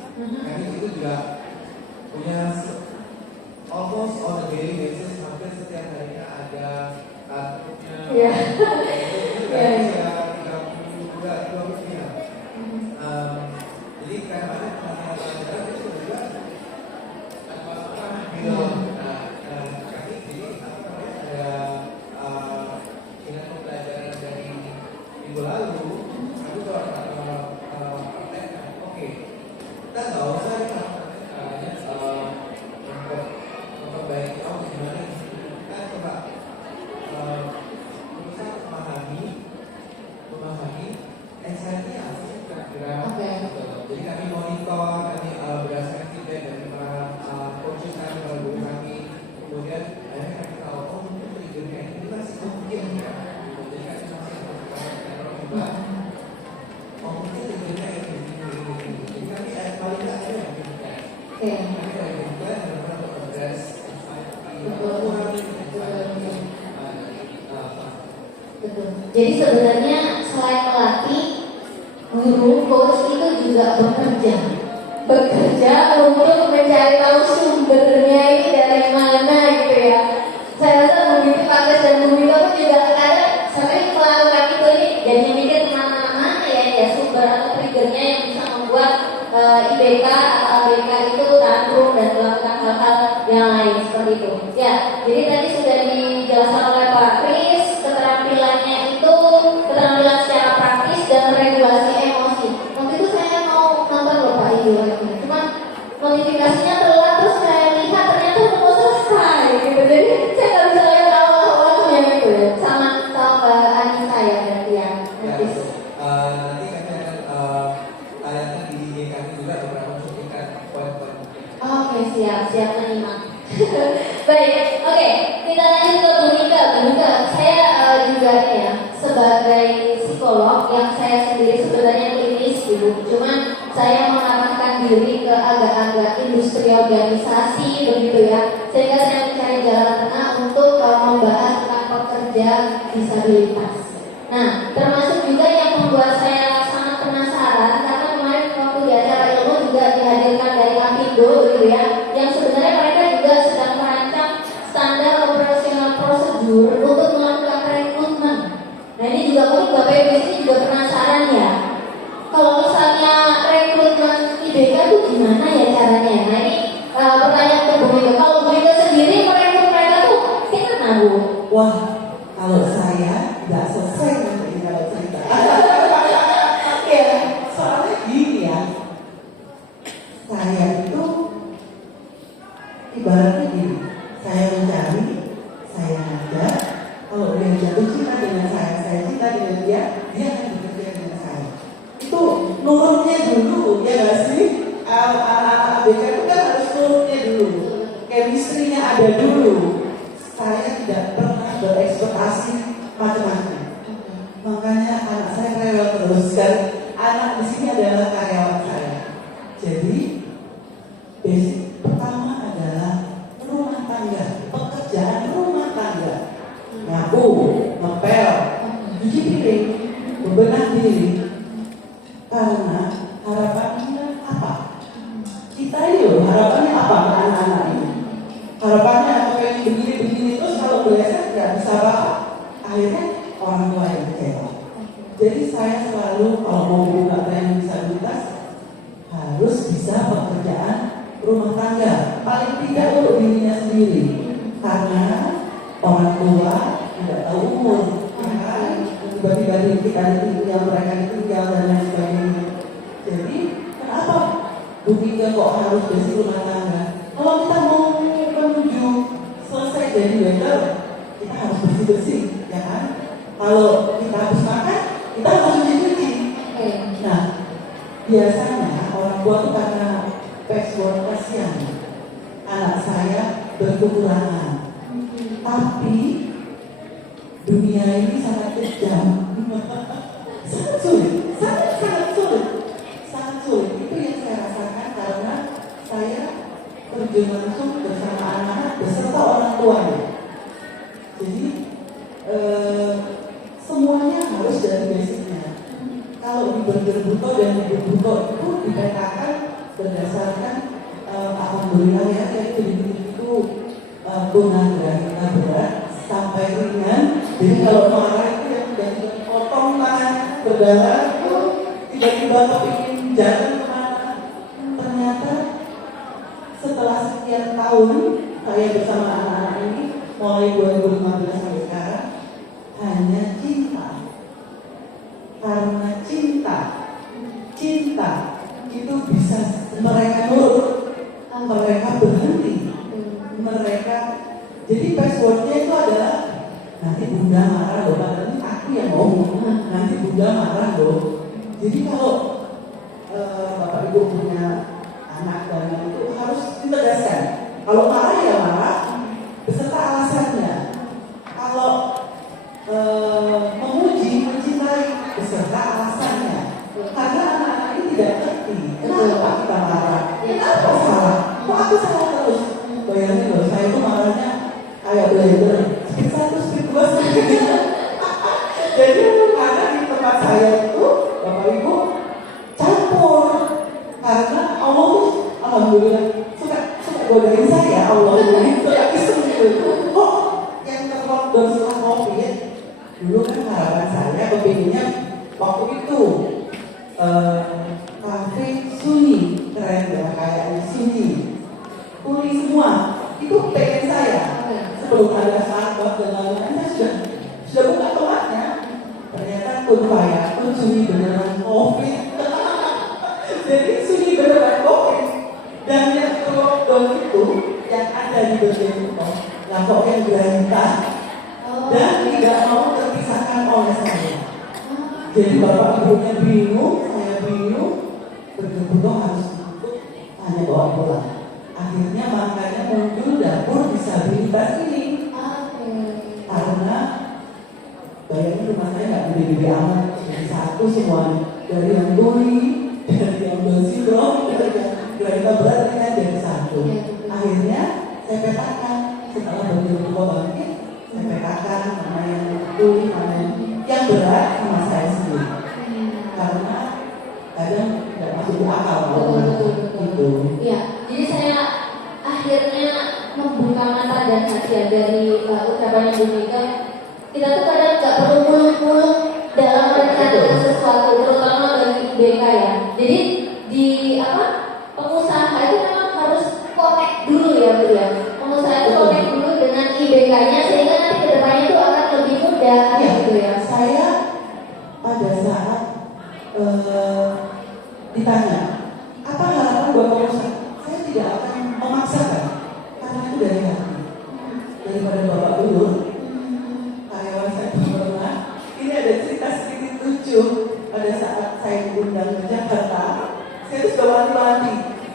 itu juga punya almost on a daily basis, hampir setiap harinya ada kartunya. Iya. Itu juga bisa 32 rupiah. Jadi kadang-kadang pelajaran itu juga apa gitu. Kami jadi ada dengan pembelajaran dari minggu lalu, aku praktekkan. Oke, kita nggak usah untuk memperbaiki gimana. Kita coba berusaha memahami anxiety apa sih kira-kira. Jadi kami monitor, kami berdasarkan feedback dari para coaches kami, para guru kami. Kemudian akhirnya kami tahu, oh mungkin triggernya ini masih mungkin ya. Jadi kami masih coba, oh mungkin triggernya ini. Jadi kami paling nggak ada yang kita. Kami paling nggak ada untuk address anxiety, mengurangi anxiety. betul. Jadi sebenarnya selain melatih, guru coach itu juga bekerja untuk mencari tahu sumbernya ini dari mana gitu ya. Saya rasa begitu Pak Kes dan Bu Miko pun juga kadang sering melakukan itu ini, jadi mikir kemana-mana ya sumber atau triggernya yang bisa membuat IBK atau ABK itu tantrum dan melakukan hal-hal yang lain seperti itu. Ya, jadi tadi sudah dijelaskan oleh Pak Kris, keterampilannya itu keterampilan secara praktis dan regulasi emosi. Waktu itu saya mau nonton loh Pak Ibu, cuman notifikasinya telat, terus saya lihat ternyata belum selesai gitu. Jadi saya nggak bisa lihat awal-awalnya gitu ya. Sama Mbak Anissa ya berarti ya. Nanti kami akan tayangkan di IG kami juga beberapa cuplikan poin-poin. Oke, siap menyimak. Baik, oke, kita lanjut ke Bu Mika. Saya juga ya sebagai psikolog yang saya sendiri sebenarnya klinis gitu. Cuman saya mengarahkan diri ke agak-agak industri organisasi begitu ya. Sehingga saya mencari jalan tengah untuk membahas tentang pekerja disabilitas. Nah, termasuk juga yang membuat saya sangat penasaran karena kemarin waktu di acara ilmu juga dihadirkan dari Apindo gitu ya, yang sebenarnya mereka juga sedang merancang standar operasional prosedur untuk melakukan rekrutmen. Nah ini juga mungkin Bapak Ibu di sini juga penasaran ya, kalau misalnya rekrutmen IBK itu gimana ya caranya? Nah ini pertanyaan ke Bu Mika. Kalau Bu Mika sendiri merekrut mereka tuh gimana Bu? Wah, kalau saya nggak selesai nanti kalau cerita. Ya, soalnya gini ya, saya itu ibaratnya gini, saya mencari, saya ada, kalau dia jatuh cinta dengan saya cinta dengan dia akan bekerja dengan saya. Itu nurunnya dulu, ya nggak sih? Anak-anak ABK itu kan harus nurunnya dulu, chemistry-nya ada dulu. Saya tidak pernah berekspektasi macam-macam. orang tua yang kecewa. Jadi saya selalu kalau mau buka training disabilitas harus bisa pekerjaan rumah tangga, paling tidak untuk dirinya sendiri, karena orang tua tidak tahu umur, tiba-tiba kita ditinggal, mereka ditinggal dan lain sebagainya. Jadi kenapa Bu Mika kok harus basic rumah tangga? Kalau kita mau menuju selesai jadi waiter, kita harus bersih-bersih, ya kan? Kalau kita habis makan, kita harus cuci-cuci. Nah, biasanya orang tua itu karena patchwork, kasihan anak saya berkekurangan, tapi dunia ini sangat kejam. Sangat sulit, sangat sulit. Itu yang saya rasakan karena saya terjun langsung bersama anak-anak beserta orang tuanya. Jadi semuanya harus dari basicnya. Kalau di Burger Buto dan di Buto itu dipetakan berdasarkan alhamdulillah ya, itu tunagrahita berat sampai ringan. Jadi kalau marah itu yang sudah potong tangan berdarah itu tiba-tiba kepingin jalan kemana. Ternyata setelah sekian tahun saya bersama anak-anak ini mulai 2015 sampai sekarang hanya cinta. Karena cinta itu bisa mereka nurut, mereka berhenti, mereka. Jadi passwordnya itu adalah nanti bunda marah loh, padahal aku yang ngomong, nanti bunda marah loh. Jadi kalau bapak ibu punya anak dan itu harus ditegaskan. Kalau marah ya marah beserta alasannya. Kalau memuji, mencintai beserta alasannya. Karena anak-anak ini tidak ngerti kenapa kita marah, kenapa salah, kok aku salah terus. Bayangin loh, saya itu marahnya kayak blender, speed 1, speed 2, speed 3. Jadi karena di tempat saya itu bapak ibu campur, karena Allah alhamdulillah suka godain saya, Allah suka iseng gitu. Kok yang terlockdown setelah COVID, dulu kan harapan saya kepinginnya waktu itu kafe sunyi, keren ya, kayaknya sunyi, kuli semua, itu pengen saya. Sebelum ada sahabat dan lain-lain, saya sudah buka tempatnya. Ternyata pun sunyi beneran COVID. Jadi sunyi beneran COVID. Dan yang lockdown itu yang ada di bagian itu, lah kok yang granita dan tidak mau terpisahkan oleh saya. Jadi bapak ibunya bingung, saya bingung, betul-betul harus tutup, hanya bawa pulang. Akhirnya makanya muncul dapur disabilitas ini. Karena bayangin rumah saya nggak gede-gede amat, jadi satu semuanya, dari yang tuli, dari yang Down syndrome, dari yang granita berat, jadi satu. Akhirnya saya petakan setelah begitu bangkit, saya petakan mana yang tuli, mana yang berat sama saya sendiri. Karena kadang tidak masuk di akal gitu. Iya, jadi saya akhirnya membuka mata dan hati dari ucapan Ibu Mika. Kita tuh kadang nggak perlu muluk-muluk dalam merencanakan sesuatu, terutama bagi IBK ya. Jadi di pengusaha itu memang harus connect dulu ya Bu ya. Pengusaha itu connect dulu dengan IBK-nya sehingga nanti kedepannya itu akan lebih mudah gitu ya. Saya pada saat ditanya apa harapan buat pengusaha, saya tidak akan memaksakan karena itu dari hati. Daripada bapak dulu karyawan saya pernah, ini ada cerita sedikit lucu. Pada saat saya diundang ke Jakarta, saya itu sudah wanti-wanti,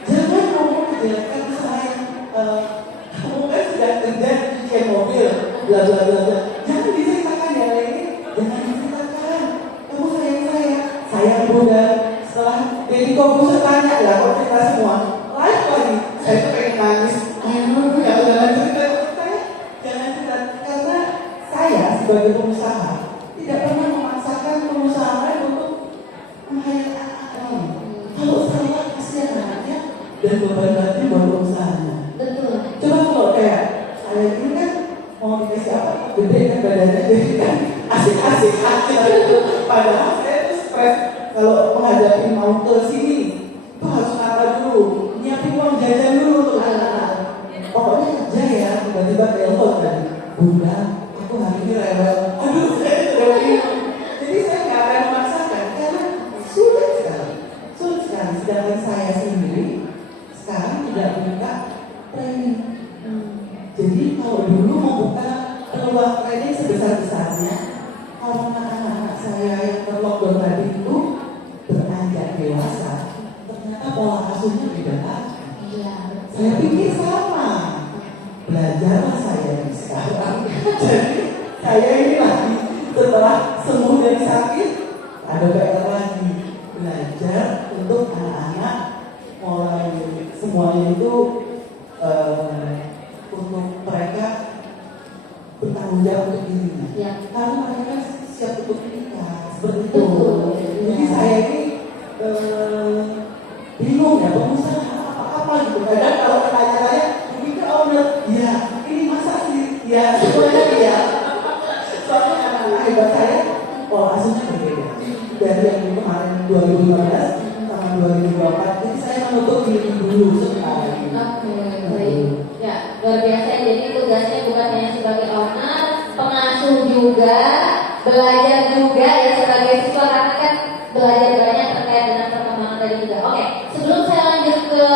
jangan ngomong menjelaskan saya, kamu kan sudah kerja di cucian mobil, bla bla bla bla. Jangan diceritakan ya ini, jangan diceritakan. Kamu saya bunda. Setelah jadi komputer tanya lah, kok cerita semua live lagi. Saya tuh pengen nangis. Jangan cerita saya, jangan cerita karena saya sebagai pengusaha tidak pernah memaksakan pengusaha lain untuk menghayat anak-anak. Kalau salah kasihan anaknya dan beban hati buat usahanya. Betul. Coba kalau kayak saya ini kan mau dikasih apa, gede kan badannya, jadi kan asik-asik asik aja gitu. Padahal saya tuh stres kalau menghadapi mau ke sini itu harus kata dulu, nyiapin uang jajan dulu untuk anak-anak. Pokoknya kerja ya, tiba-tiba telepon kan, Bunda, aku hari ini rewel. Aduh, saya sudah bingung. Jadi saya nggak akan memaksakan karena sulit sekali. Sedangkan saya sendiri sekarang tidak buka training. Jadi kalau dulu mau buka peluang training sebesar-besarnya, karena anak-anak saya yang terlockdown tadi itu beranjak dewasa, ternyata pola asuhnya beda lagi. Iya. Saya pikir sama, belajarlah saya ini sekarang. Jadi saya ini lagi setelah sembuh dari sakit, ada PR lagi belajar untuk anak-anak mulai semuanya itu untuk mereka bertanggung jawab untuk dirinya. Ya. Karena mereka siap untuk menikah seperti itu. Betul. Jadi saya ini bingung ya, pengusaha apa gitu. Kadang kalau tanya-tanya, mungkin owner, ya ini masa sih, ya semuanya ya. Soalnya anak-anak hebat saya, pola asuhnya berbeda. Dari yang kemarin 2015 sama 2024, jadi saya menutup diri dulu sekali. Oke, baik. Ya, luar biasa. Jadi tugasnya bukan hanya sebagai owner, pengasuh juga, belajar juga ya sebagai siswa, karena kan belajar banyak terkait dengan perkembangan tadi juga. Oke, sebelum saya lanjut ke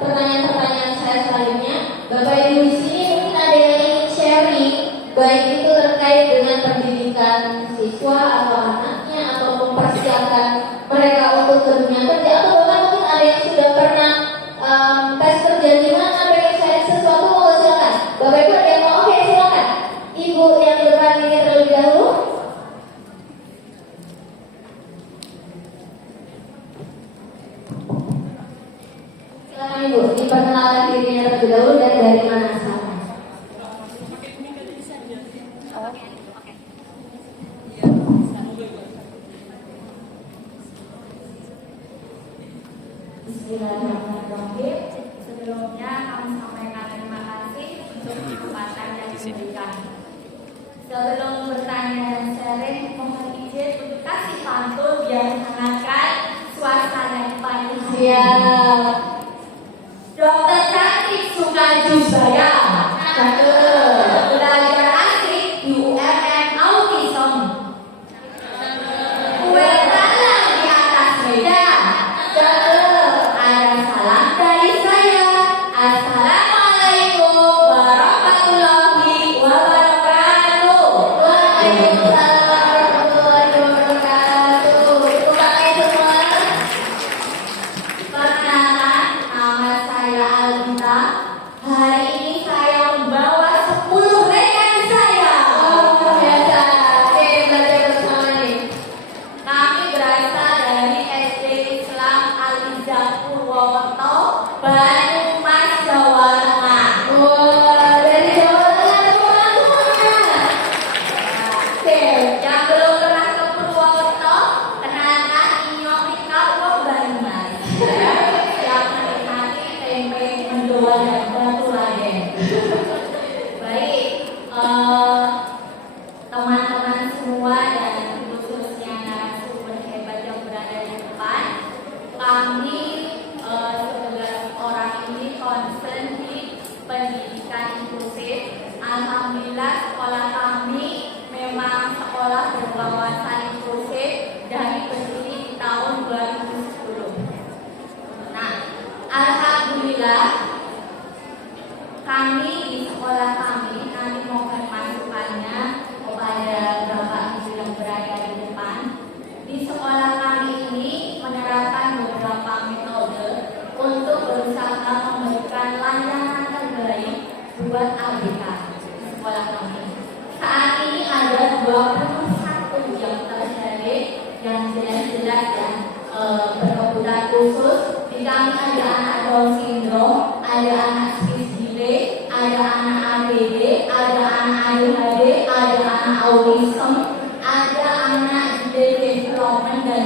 pertanyaan-pertanyaan saya selanjutnya, Bapak Ibu di sini mungkin ada yang ingin sharing, baik itu terkait dengan pendidikan siswa atau anaknya, atau mempersiapkan mereka untuk ke dunia kerja, atau bahkan mungkin ada yang sudah pernah tes kerja di mana, pengen share sesuatu, mau silakan. Bapak Ibu ada yang mau? Oke, silakan. Ibu yang depan ini terlebih dahulu. Silakan Ibu, diperkenalkan dirinya terlebih dahulu dan dari mana asalnya. Bismillahirrahmanirrahim. Sebelumnya kami sampaikan terima kasih untuk kesempatan yang diberikan. Sebelum bertanya dan sharing, mohon izin untuk kasih pantun biar menghangatkan suasana yang paling Siap. Dokter cantik suka jus bayam. Belajar asik di UMM Autism. Kue talam di atas meja. Ada salam dari saya. Assalamualaikum warahmatullahi wabarakatuh. Waalaikumsalam warahmatullahi wabarakatuh. Tepuk tangan semua. Perkenalkan, nama saya Alvita. Hari ini saya membawa 10 rekan saya. Oh, luar biasa. Oke, belajar bersama nih. Kami berasal dari SD Islam Aliza Purwokerto, Banyumas, Jawa Tengah. Wah, dari Jawa Tengah semua. Oke, yang belum pernah ke Purwokerto, kenalkan Inyo Rika Wong Banyumas. Siap menikmati tempe mendoan dan batu raden. Baik, teman-teman semua dan khususnya narasumber hebat yang berada di depan, kami sebelas orang ini concern di pendidikan inklusif. Alhamdulillah sekolah kami memang sekolah berwawasan inklusif dari berdiri di tahun 2010. Nah, alhamdulillah kami di sekolah kami, nanti mohon masukannya kepada Bapak Ibu yang berada di depan. Di sekolah kami ini menerapkan beberapa metode untuk berusaha memberikan layanan terbaik buat ABK di sekolah kami. Saat ini ada 21 yang terjadi yang jelas-jelas dan berkebutuhan khusus. Di kami ada anak Down syndrome, ada anak speech delay, ada anak ADD, ada anak ADHD, ada anak autism, ada anak delay development dan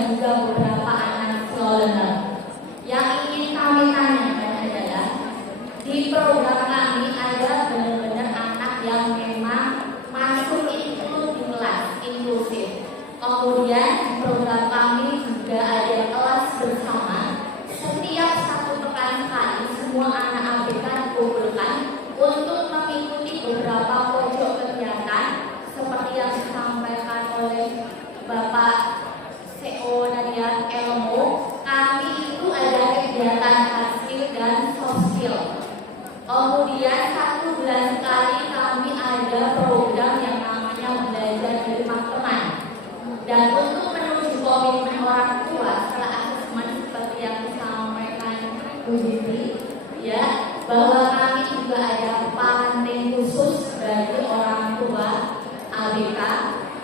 Kemudian di program kami juga ada kelas bersama. Setiap satu pekan sekali semua anak ABK dikumpulkan untuk mengikuti beberapa pojok kegiatan seperti yang disampaikan oleh Bapak CEO Nadia Elmo. Kami itu ada kegiatan hasil dan soft skill. Kemudian 1 bulan sekali kami ada program yang namanya belajar di rumah teman. Dan untuk menuju komitmen orang tua setelah asesmen seperti yang disampaikan Bu Jitri, ya, bahwa kami juga ada parenting khusus bagi orang tua ABK.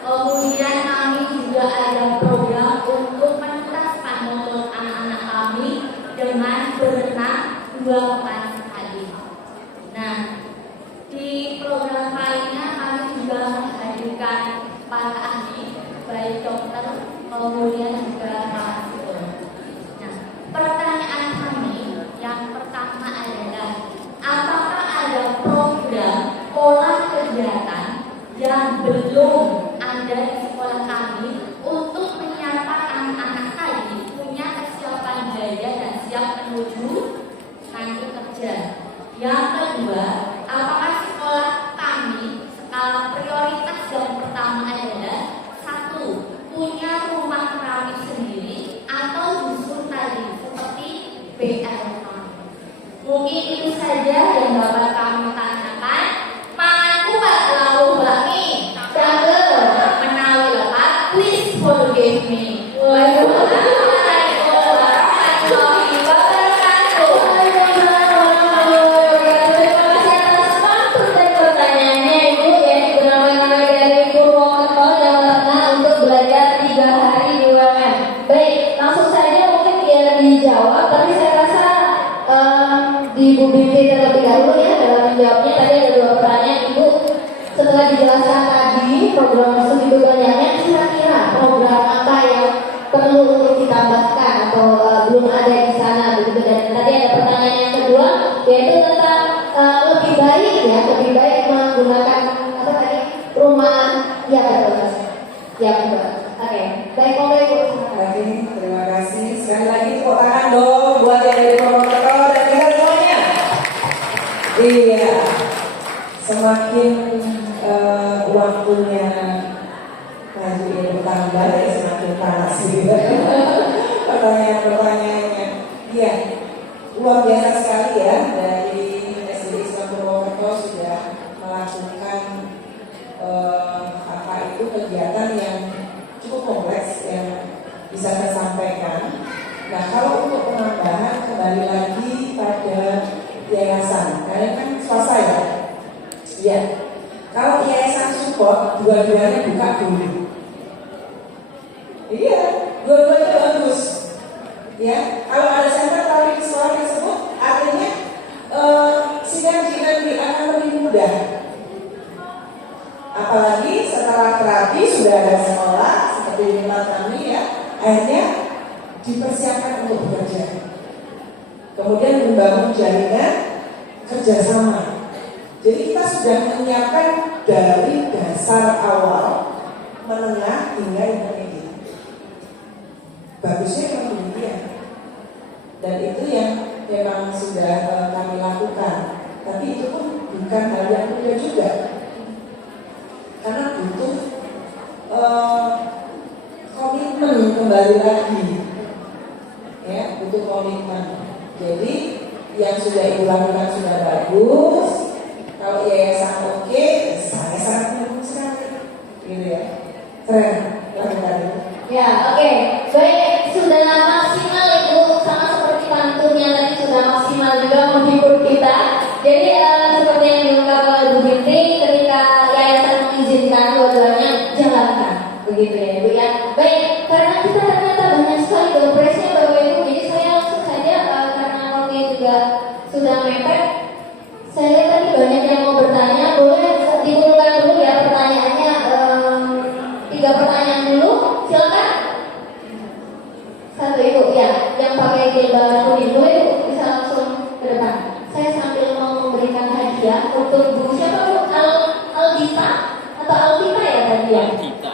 Kemudian kami juga ada program untuk menuntaskan motor anak-anak kami dengan berenang 2 pekan sekali. Nah, di program lainnya kami juga menghadirkan para ahli, baik dokter, kemudian juga para psikolog. Nah, pertanyaan kami yang pertama adalah, apakah ada program pola kegiatan yang belum ada di sekolah kami untuk menyiapkan anak-anak tadi punya kesiapan daya dan siap menuju nanti kerja? Yang kedua, apakah sekolah kami skala prioritas yang pertama adalah 1. Punya rumah keramik sendiri atau justru tadi seperti BL? Mungkin itu saja yang dapat kami tanyakan. Manganku Pak lalu baki jaga menawi lepas, please forgive me. Wassalamualaikum warahmatullahi wabarakatuh. Terima kasih atas pantun dan pertanyaannya Ibu ya, benar-benar dari Purwokerto Jawa Tengah untuk belajar 3 hari di UMM. Baik, langsung saja mungkin biar dijawab, tapi saya rasa di Bu Binti terlebih dahulu ya dalam menjawabnya. Tadi ada 2 pertanyaan Ibu. Setelah dijelaskan tadi program studi banyaknya, kira-kira program apa yang perlu untuk ditambahkan atau belum ada di sana begitu. Dan tadi ada pertanyaan yang kedua yaitu tentang lebih baik menggunakan apa tadi, rumah ya betul Mas. Ya betul. Oke, baik Om Ibu. Oke, terima kasih. Sekali lagi tepuk tangan dong buat yang dari Purwokerto dan kita semuanya. Iya, semakin waktunya maju ini bertambah ya, semakin panas gitu. Pertanyaan-pertanyaannya. Iya, luar biasa sekali ya, dari SD Islam Purwokerto sudah melakukan apa itu kegiatan yang cukup kompleks yang bisa saya sampaikan. Nah, kalau untuk penambahan kembali lagi pada yayasan, kalian kan swasta ya? Iya. Kalau yayasan support, dua-duanya buka dulu. Iya, dua-duanya bagus. Ya, kalau ada center tapi di sekolah tersebut, artinya sinergi nanti akan lebih mudah. Apalagi setelah terapi sudah ada sekolah seperti di tempat kami ya, akhirnya dipersiapkan untuk bekerja. Kemudian membangun jaringan kerjasama. Jadi kita sudah menyiapkan dari dasar awal, menengah hingga intermediate. Bagusnya kalau demikian. Dan itu yang memang sudah kami lakukan. Tapi itu pun bukan hal yang mudah juga. Karena butuh komitmen kembali lagi. Ya, butuh komitmen. Jadi yang sudah Ibu lakukan sudah bagus. Kalau yayasan oke, saya sangat mendukung sekali. Gitu ya. Keren lakukan. Ya, oke. Baik, sudah maksimal Ibu, sama seperti pantunnya tadi sudah maksimal juga menghibur kita. Jadi seperti yang diungkapkan oleh Bu Binti, ketika yayasan mengizinkan dua-duanya jalankan, begitu ya Ibu ya. Baik, karena kita ternyata banyak sekali dopresnya Bapak Ibu, jadi saya langsung saja karena waktunya juga sudah mepet. Saya lihat tadi banyak yang mau bertanya, boleh dikumpulkan dulu ya pertanyaannya, 3 pertanyaan dulu, silakan. 1 Ibu ya, yang pakai jilbab kuning, boleh Ibu bisa langsung ke depan. Saya sambil mau memberikan hadiah untuk Bu siapa Bu? Aldita atau Alvita ya tadi ya? Aldita.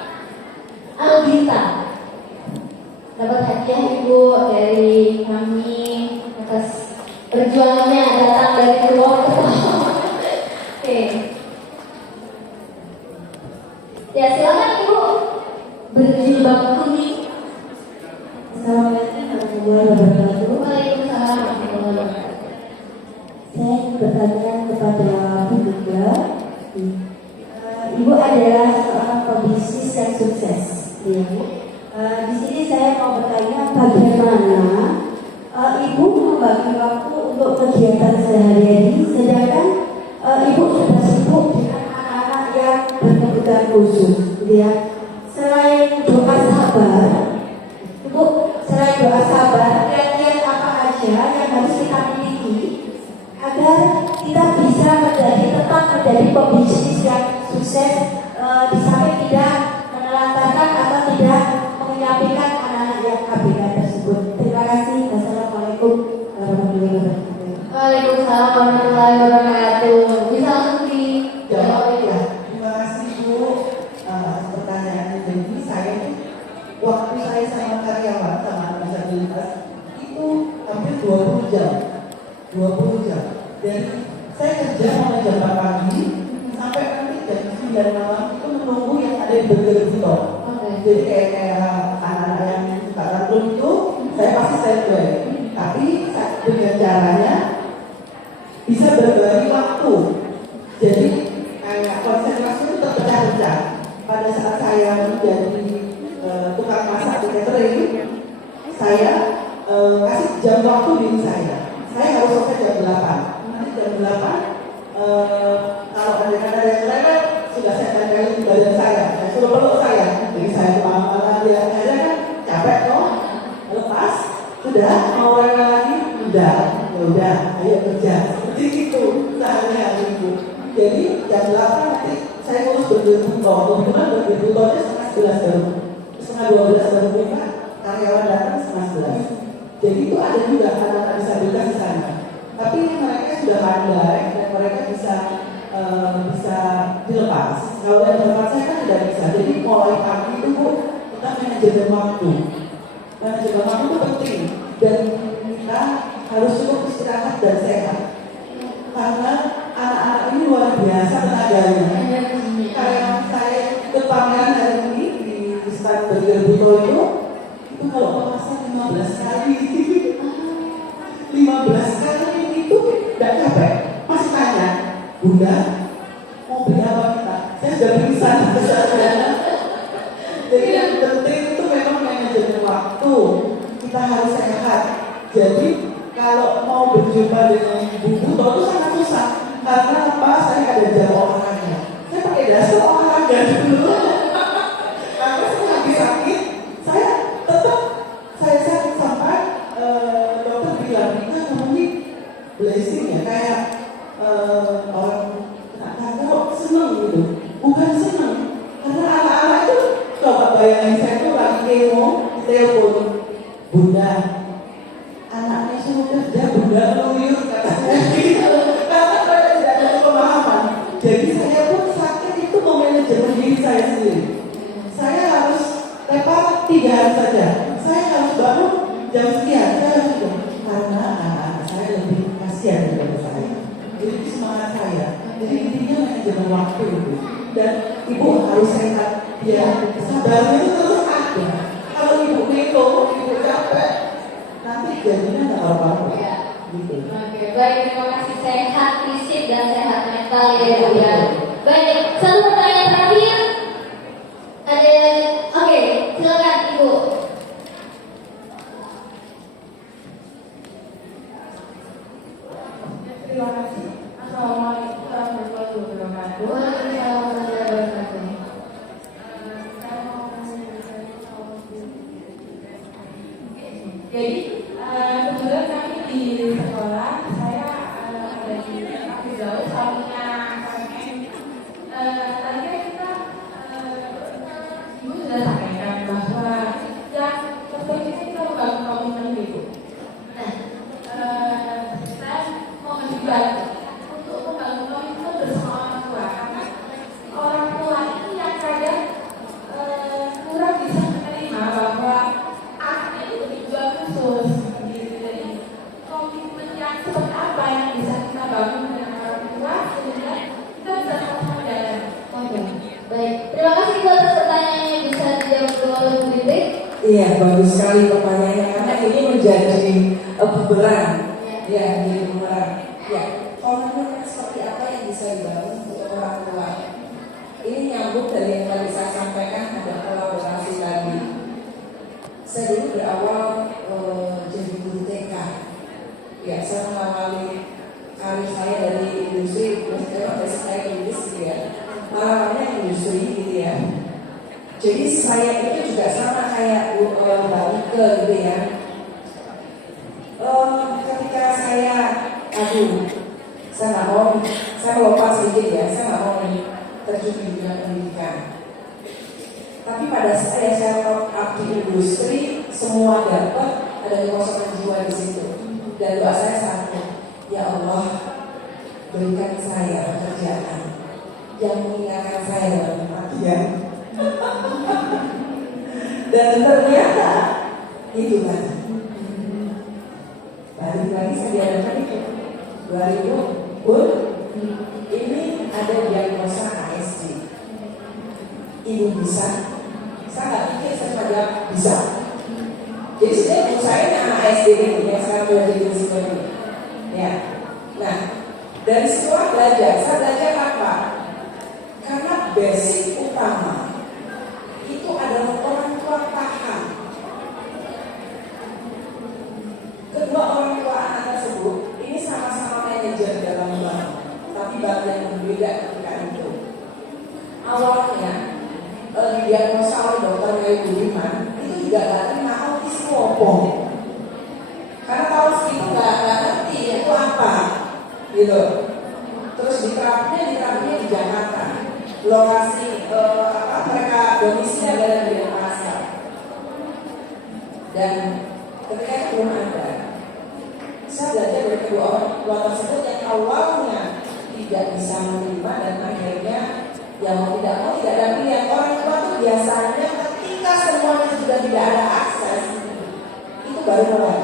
dapat hadiah Ibu dari kami atas perjuangannya datang dari Purwokerto. Oke. Ya silakan Ibu berjilbab kuning. Assalamualaikum warahmatullahi wabarakatuh. Waalaikumsalam warahmatullahi wabarakatuh. Saya ingin bertanya kepada Bu Bunda. Ibu adalah seorang pebisnis yang sukses. Ya. Di sini saya mau bertanya bagaimana Ibu membagi waktu untuk kegiatan sehari-hari, sedangkan Ibu sudah sibuk dengan anak-anak yang berkebutuhan khusus. Ya. Selain doa sabar, Ibu, selain doa sabar, kiat-kiat apa aja yang harus kita miliki agar kita bisa tetap menjadi pebisnis yang sukses, di samping tidak menelantarkan atau tidak menyampaikan anak-anak yang ABK tersebut. Terima kasih. Wassalamualaikum warahmatullahi wabarakatuh. Waalaikumsalam warahmatullahi wabarakatuh. Bisa langsung dijawab ya. Terima kasih Bu atas pertanyaannya. Jadi saya waktu saya sama karyawan sama disabilitas itu hampir 20 jam. 20 jam. Dan saya kerja mulai jam 8 pagi sampai nanti jam 9 malam itu menunggu yang ada di burger itu. Jadi kayak anak-anak yang suka rambut itu saya pasti standby. Tapi dengan caranya bisa berbagi waktu. Jadi kayak konsentrasi itu terpecah-pecah. Pada saat saya menjadi tukang masak di catering, saya kasih jam waktu diri saya. Saya harus selesai jam 8. Nanti jam 8 kalau ada yang lewat sudah saya tempelin di badan saya suruh peluk saya. Jadi saya kemana-mana dia akhirnya kan capek toh, lepas sudah mau rela lagi udah, ya udah ayo kerja seperti itu sehari-hari itu. Jadi jam 8 nanti saya urus bergebuto, kebetulan bergebutonya setengah 12 baru buka, karyawan datang setengah 11. Jadi itu ada juga anak-anak disabilitas di sana. Tapi mereka sudah pandai dan mereka bisa dilepas. Kalau yang dilepas saya kan tidak bisa. Jadi mulai pagi itu Bu, kita manajemen waktu. Manajemen waktu itu penting dan kita harus cukup istirahat dan sehat. Karena anak-anak ini luar biasa tenaganya. Kayak saya ke pameran hari ini di stand Burger Buto itu kalau ke pasar 15 kali. 15 kali itu tidak capek. Masih tanya, Bunda, mau beli apa kita? Saya sudah pingsan. Jadi yang penting itu memang manajemen waktu. Kita harus sehat. Jadi kalau mau berjumpa dengan Ibu Buto itu sangat susah. Karena apa? Saya ada jam olahraga. Saya pakai dasar olahraga dulu. Karena saya lagi sakit, saya sakit sampai dokter bilang kita kamu blessing ya kayak orang kena seneng gitu. Bukan seneng, karena anak-anak itu coba bayangin saya tuh lagi kemo di telepon, Bunda, anaknya suruh kerja, Bunda meluyur katanya gitu. Karena saya tidak ada pemahaman. Jadi saya pun sakit itu memanajemen diri saya sendiri. Saya harus lepas 3 hari saja. Saya harus bangun jam sekian. Saya harus itu karena anak-anak saya lebih kasihan daripada saya. Jadi itu semangat saya. Jadi intinya manajemen waktu itu. Dan Ibu harus sehat. Ya, sabarnya itu terus ada. Kalau Ibu neko, Ibu capek, nanti jadinya nggak apa-apa. Gitu. Oke, baik, terima kasih. Sehat fisik dan sehat mental ya Bu ya. Baik, satu pertanyaan terakhir. Ada, oke, silakan Ibu. Terima kasih. Assalamualaikum warahmatullahi wabarakatuh. Waalaikumsalam warahmatullahi wabarakatuh. Jadi kebetulan kami di sekolah saya ada di Afrizal satunya KMM. Tadi kita Ibu sudah sampaikan bahwa yang terpenting kita membangun komitmen Ibu. Saya mohon dibantu untuk membangun komitmen bersama orang tua karena orang tua ini yang kadang kurang bisa menerima bahwa anak Iya, bagus sekali pertanyaannya karena ini menjadi bumerang. Ya, menjadi bumerang. Ya, komitmen seperti apa yang bisa dibangun untuk orang tua? Ini nyambung dari yang tadi saya sampaikan, ada kolaborasi tadi. Saya dulu berawal jadi guru TK. Ya, saya mengawali karir saya dari industri, maksudnya dari saya Inggris gitu ya. Awalnya industri gitu ya. Jadi saya itu juga sama kayak Mbak Ike gitu ya. Ketika saya nggak mau, saya melompat sedikit ya, saya nggak mau terjun di dunia pendidikan. Tapi pada saya top up di industri, semua dapat, ada kekosongan jiwa di situ. Dan doa saya satu, ya Allah, berikan saya pekerjaan yang mengingatkan saya dalam kematian. Dan ternyata itu kan balik lagi saya diadakan itu 2000 pun ini ada diagnosa ASD. Ibu bisa, saya nggak pikir saya cuma jawab bisa. Jadi sebenarnya ibu saya ini anak ASD ini yang sekarang sudah jadi psikolog ini. Ya, nah dari sekolah belajar, saya belajar apa? Karena basic utama itu adalah orang tua paham. Kedua orang tua anak tersebut ini sama-sama manajer dalam bank, tapi bank yang berbeda ketika itu. Awalnya didiagnosa oleh dokter Mei Budiman itu juga gak terima autisme opo. Karena tahun segitu gak ngerti itu apa, gitu. Terus diterapnya di Jakarta. Lokasi mereka domisili adalah di Denpasar. Dan ketika itu belum ada, saya belajar dari kedua orang tua tersebut yang awalnya tidak bisa menerima dan akhirnya yang mau tidak ada pilihan. Orang tua itu biasanya ketika semuanya sudah tidak ada akses, itu baru mulai.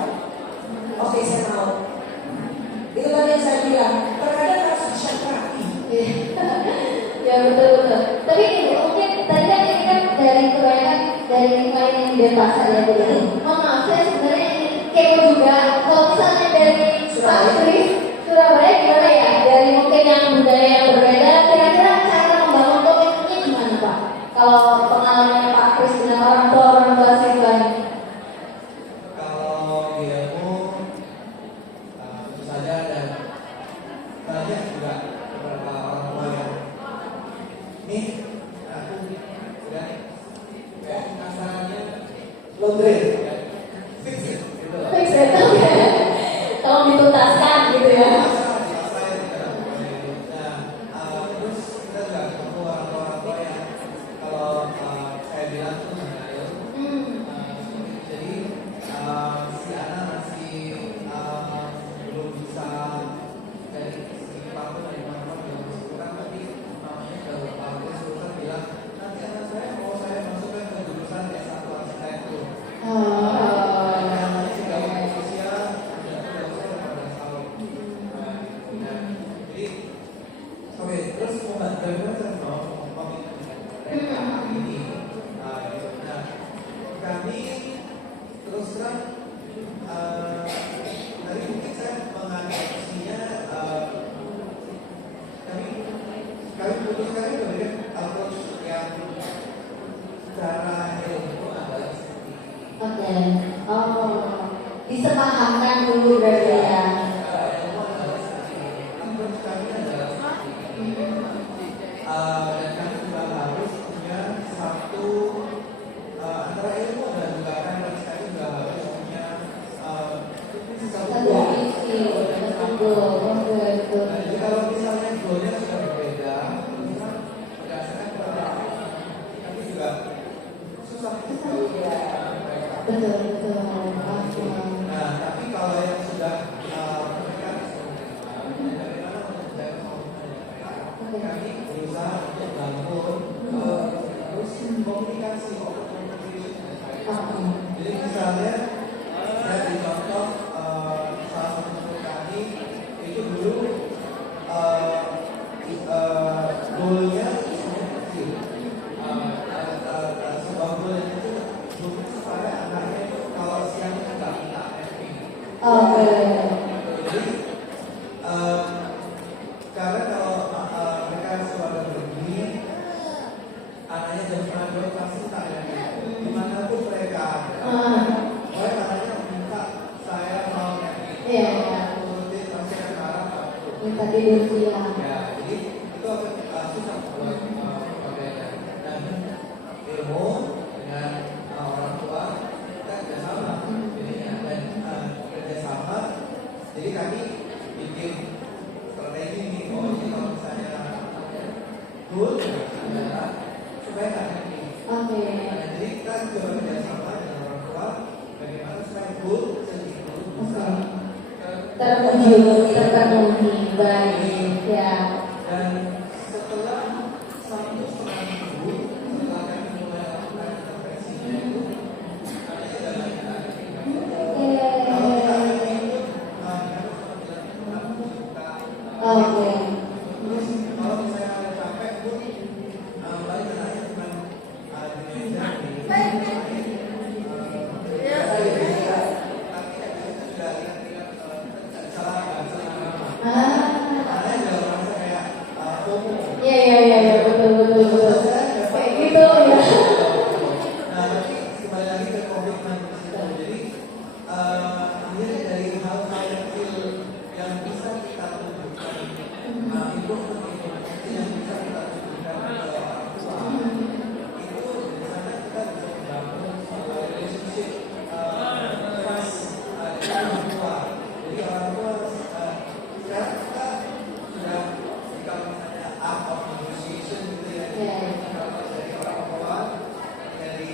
Oke, saya mau. Itu tadi yang saya bilang, terkadang harus disyakari. Ya betul. Tapi mungkin tadi kan ini kan dari kebanyakan dari klien yang di Denpasar ya. Jadi mohon maaf saya sebenarnya kepo juga. Kalau misalnya dari Pak Kris Surabaya gimana ya? Dari mungkin yang budaya yang berbeda, kira-kira cara membangun komitmennya gimana Pak? Kalau pengalamannya Pak Kris dengan orang tua siswa ini. Kalau ilmu tentu saja dan banyak juga beberapa orang tua yang ini aku udah kayak kasarannya Laundry. fix it gitu loh. Fix it, oke. Tolong dituntaskan gitu ya. Terus kita juga ketemu orang tua yang kalau saya bilang tuh jadi si anak masih belum bisa dari segi apapun dari mana-mana belum bisa kurang, tapi namanya kalau Pak Sultan bilang nanti anak saya mau saya masukkan ke jurusan S1 arsitektur. Namanya juga manusia tidak usah 15 tahun. Jadi oke, terus mau bagaimana saya mau mereka ini nah kami terus terang tadi mungkin saya menganalisinya kami putuskan memberikan approach yang secara ilmu adalah seperti Oke. Oh, disepahamkan dulu berarti ya. ilmu adalah seperti ini. Approach kami adalah seperti ini. Dan kami juga harus punya satu antara ilmu dan juga knowledge, kami juga harus punya Satu visi, betul. Jadi kalau misalnya goalnya sudah berbeda, memang berdasarkan pengalaman, kami juga susah mereka. Betul. Nah, tapi kalau yang sudah mereka dari mana untuk menjaga komitmen mereka, kami berusaha untuk bangun terus komunikasi Jadi misalnya saya dicontoh salah satu teman kami itu dulu goalnya sebenarnya kecil, sebuah goal yang kecil mungkin supaya tidur siang. Ya, jadi itu akan susah kalau berbeda. Dan ilmu dengan orang tua kita kerjasama. Jadi dan kerjasama. Jadi kami bikin strategi ini. Oh ini kalau misalnya good adalah supaya nggak happy. Oke. Jadi kita coba kerjasama dengan orang tua. Bagaimana supaya good segitu bisa Terpenuhi, baik, ya. dan setelah 1,5 minggu setelah kami mulai lakukan intervensinya itu kami sudah lanjutkan. Kalau kita ikut harus kita Oke. terus kalau misalnya ada capek pun balik lagi cuma di meja Iya, betul. Kayak gitu ya. Nah, tapi kembali lagi ke komitmen itu. Jadi ini dari hal-hal kecil yang bisa kita tunjukkan, informasi yang bisa kita tunjukkan ke orang tua. Itu di sana kita bisa membangun relationship trust dengan orang tua. Jadi orang tua sekarang kita sudah kalau misalnya art of negotiation gitu ya. Kalau dari orang tua dari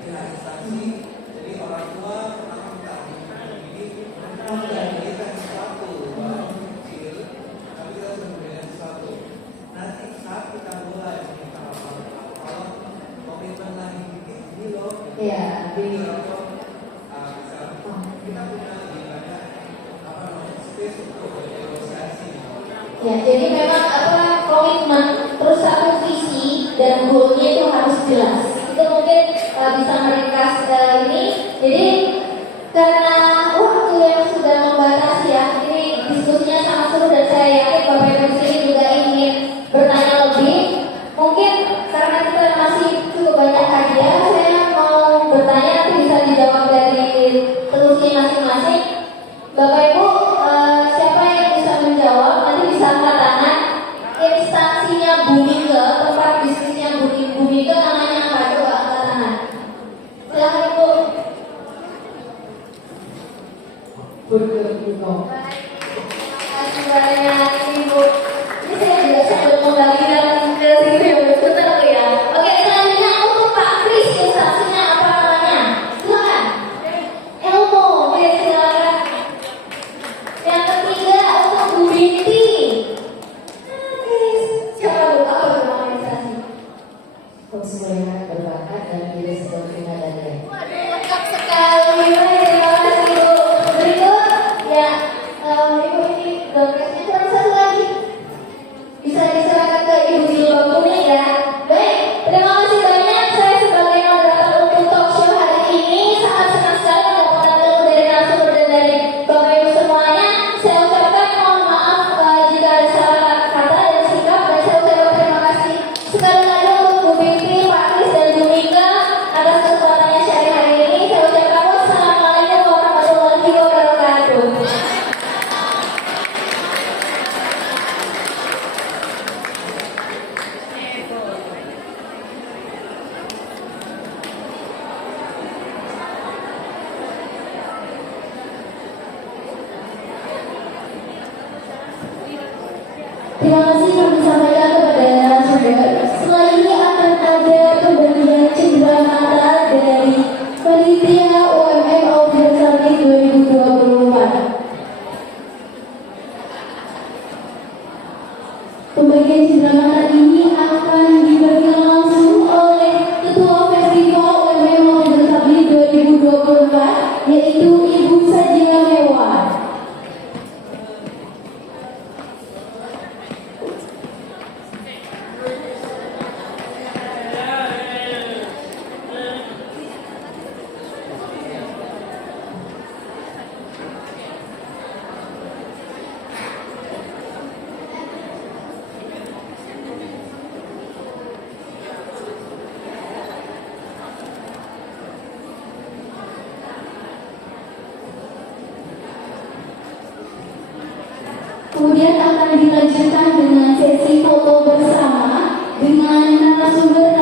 pihak instansi, jadi orang tua pertama kita ini memberikan sesuatu walaupun kecil, tapi kita harus memberikan sesuatu. Nanti saat kita mulai meminta apa-apa, kalau komitmen lagi ini loh, Iya. ini loh, kita punya lebih banyak apa namanya space untuk bernegosiasi. Ya, jadi memang komitmen terus satu visi dan goalnya itu harus jelas. Itu mungkin bisa meringkas ini. Jadi karena waktu yang sudah membatasi ya, ini diskusinya sangat seru dan saya yakin Bapak Ibu di sini juga ingin bertanya lebih. Mungkin karena kita masih cukup banyak hadiah, saya mau bertanya nanti bisa dijawab dari terusnya masing-masing. Bapak Ibu, siapa yang bisa menjawab nanti bisa angkat tangan. Instansinya Bumika, tempat bisnisnya Bumika namanya apa? Coba angkat tangan. Silahkan Ibu. Burger Bumika. Terima kasih banyak Ibu. Ini saya juga sambil membagikan ke sini betul ya. Oke, selanjutnya untuk Pak Kris, instansinya apa namanya? Silakan. Elmo, oke silakan. Yang ketiga untuk Bu Binti. Siapa Bu? Apa nama instansi? Konsumen berbakat dan didisiplina dan lain. Waduh, lengkap sekali. Terima kasih Bu. Berikut ya, Ibu ini dompetnya kurang satu lagi. Bisa diserahkan ke Ibu Jilbab Kuning ya. Baik, terima kasih banyak. Saya sebagai moderator untuk talk show hari ini sangat senang sekali mendapatkan ilmu dari narasumber dan dari Bapak Ibu semuanya. Saya ucapkan mohon maaf jika ada salah kata dan sikap, dan saya ucapkan terima kasih sekali lagi untuk Bu Binti, Pak Kris dan Bu Mika atas kesempatannya sharing hari ini. Saya ucapkan wassalamualaikum warahmatullahi wabarakatuh. Terima kasih yang disampaikan kepada narasumber. Setelah ini akan ada pembagian cendera dari Panitia UMM Audit Summit 2024. Pembagian cendera ini akan diberikan langsung oleh Ketua Festival UMM Audit Summit 2024, yaitu Ibu Sajila Mewah. Kemudian akan dilanjutkan dengan sesi foto bersama dengan narasumber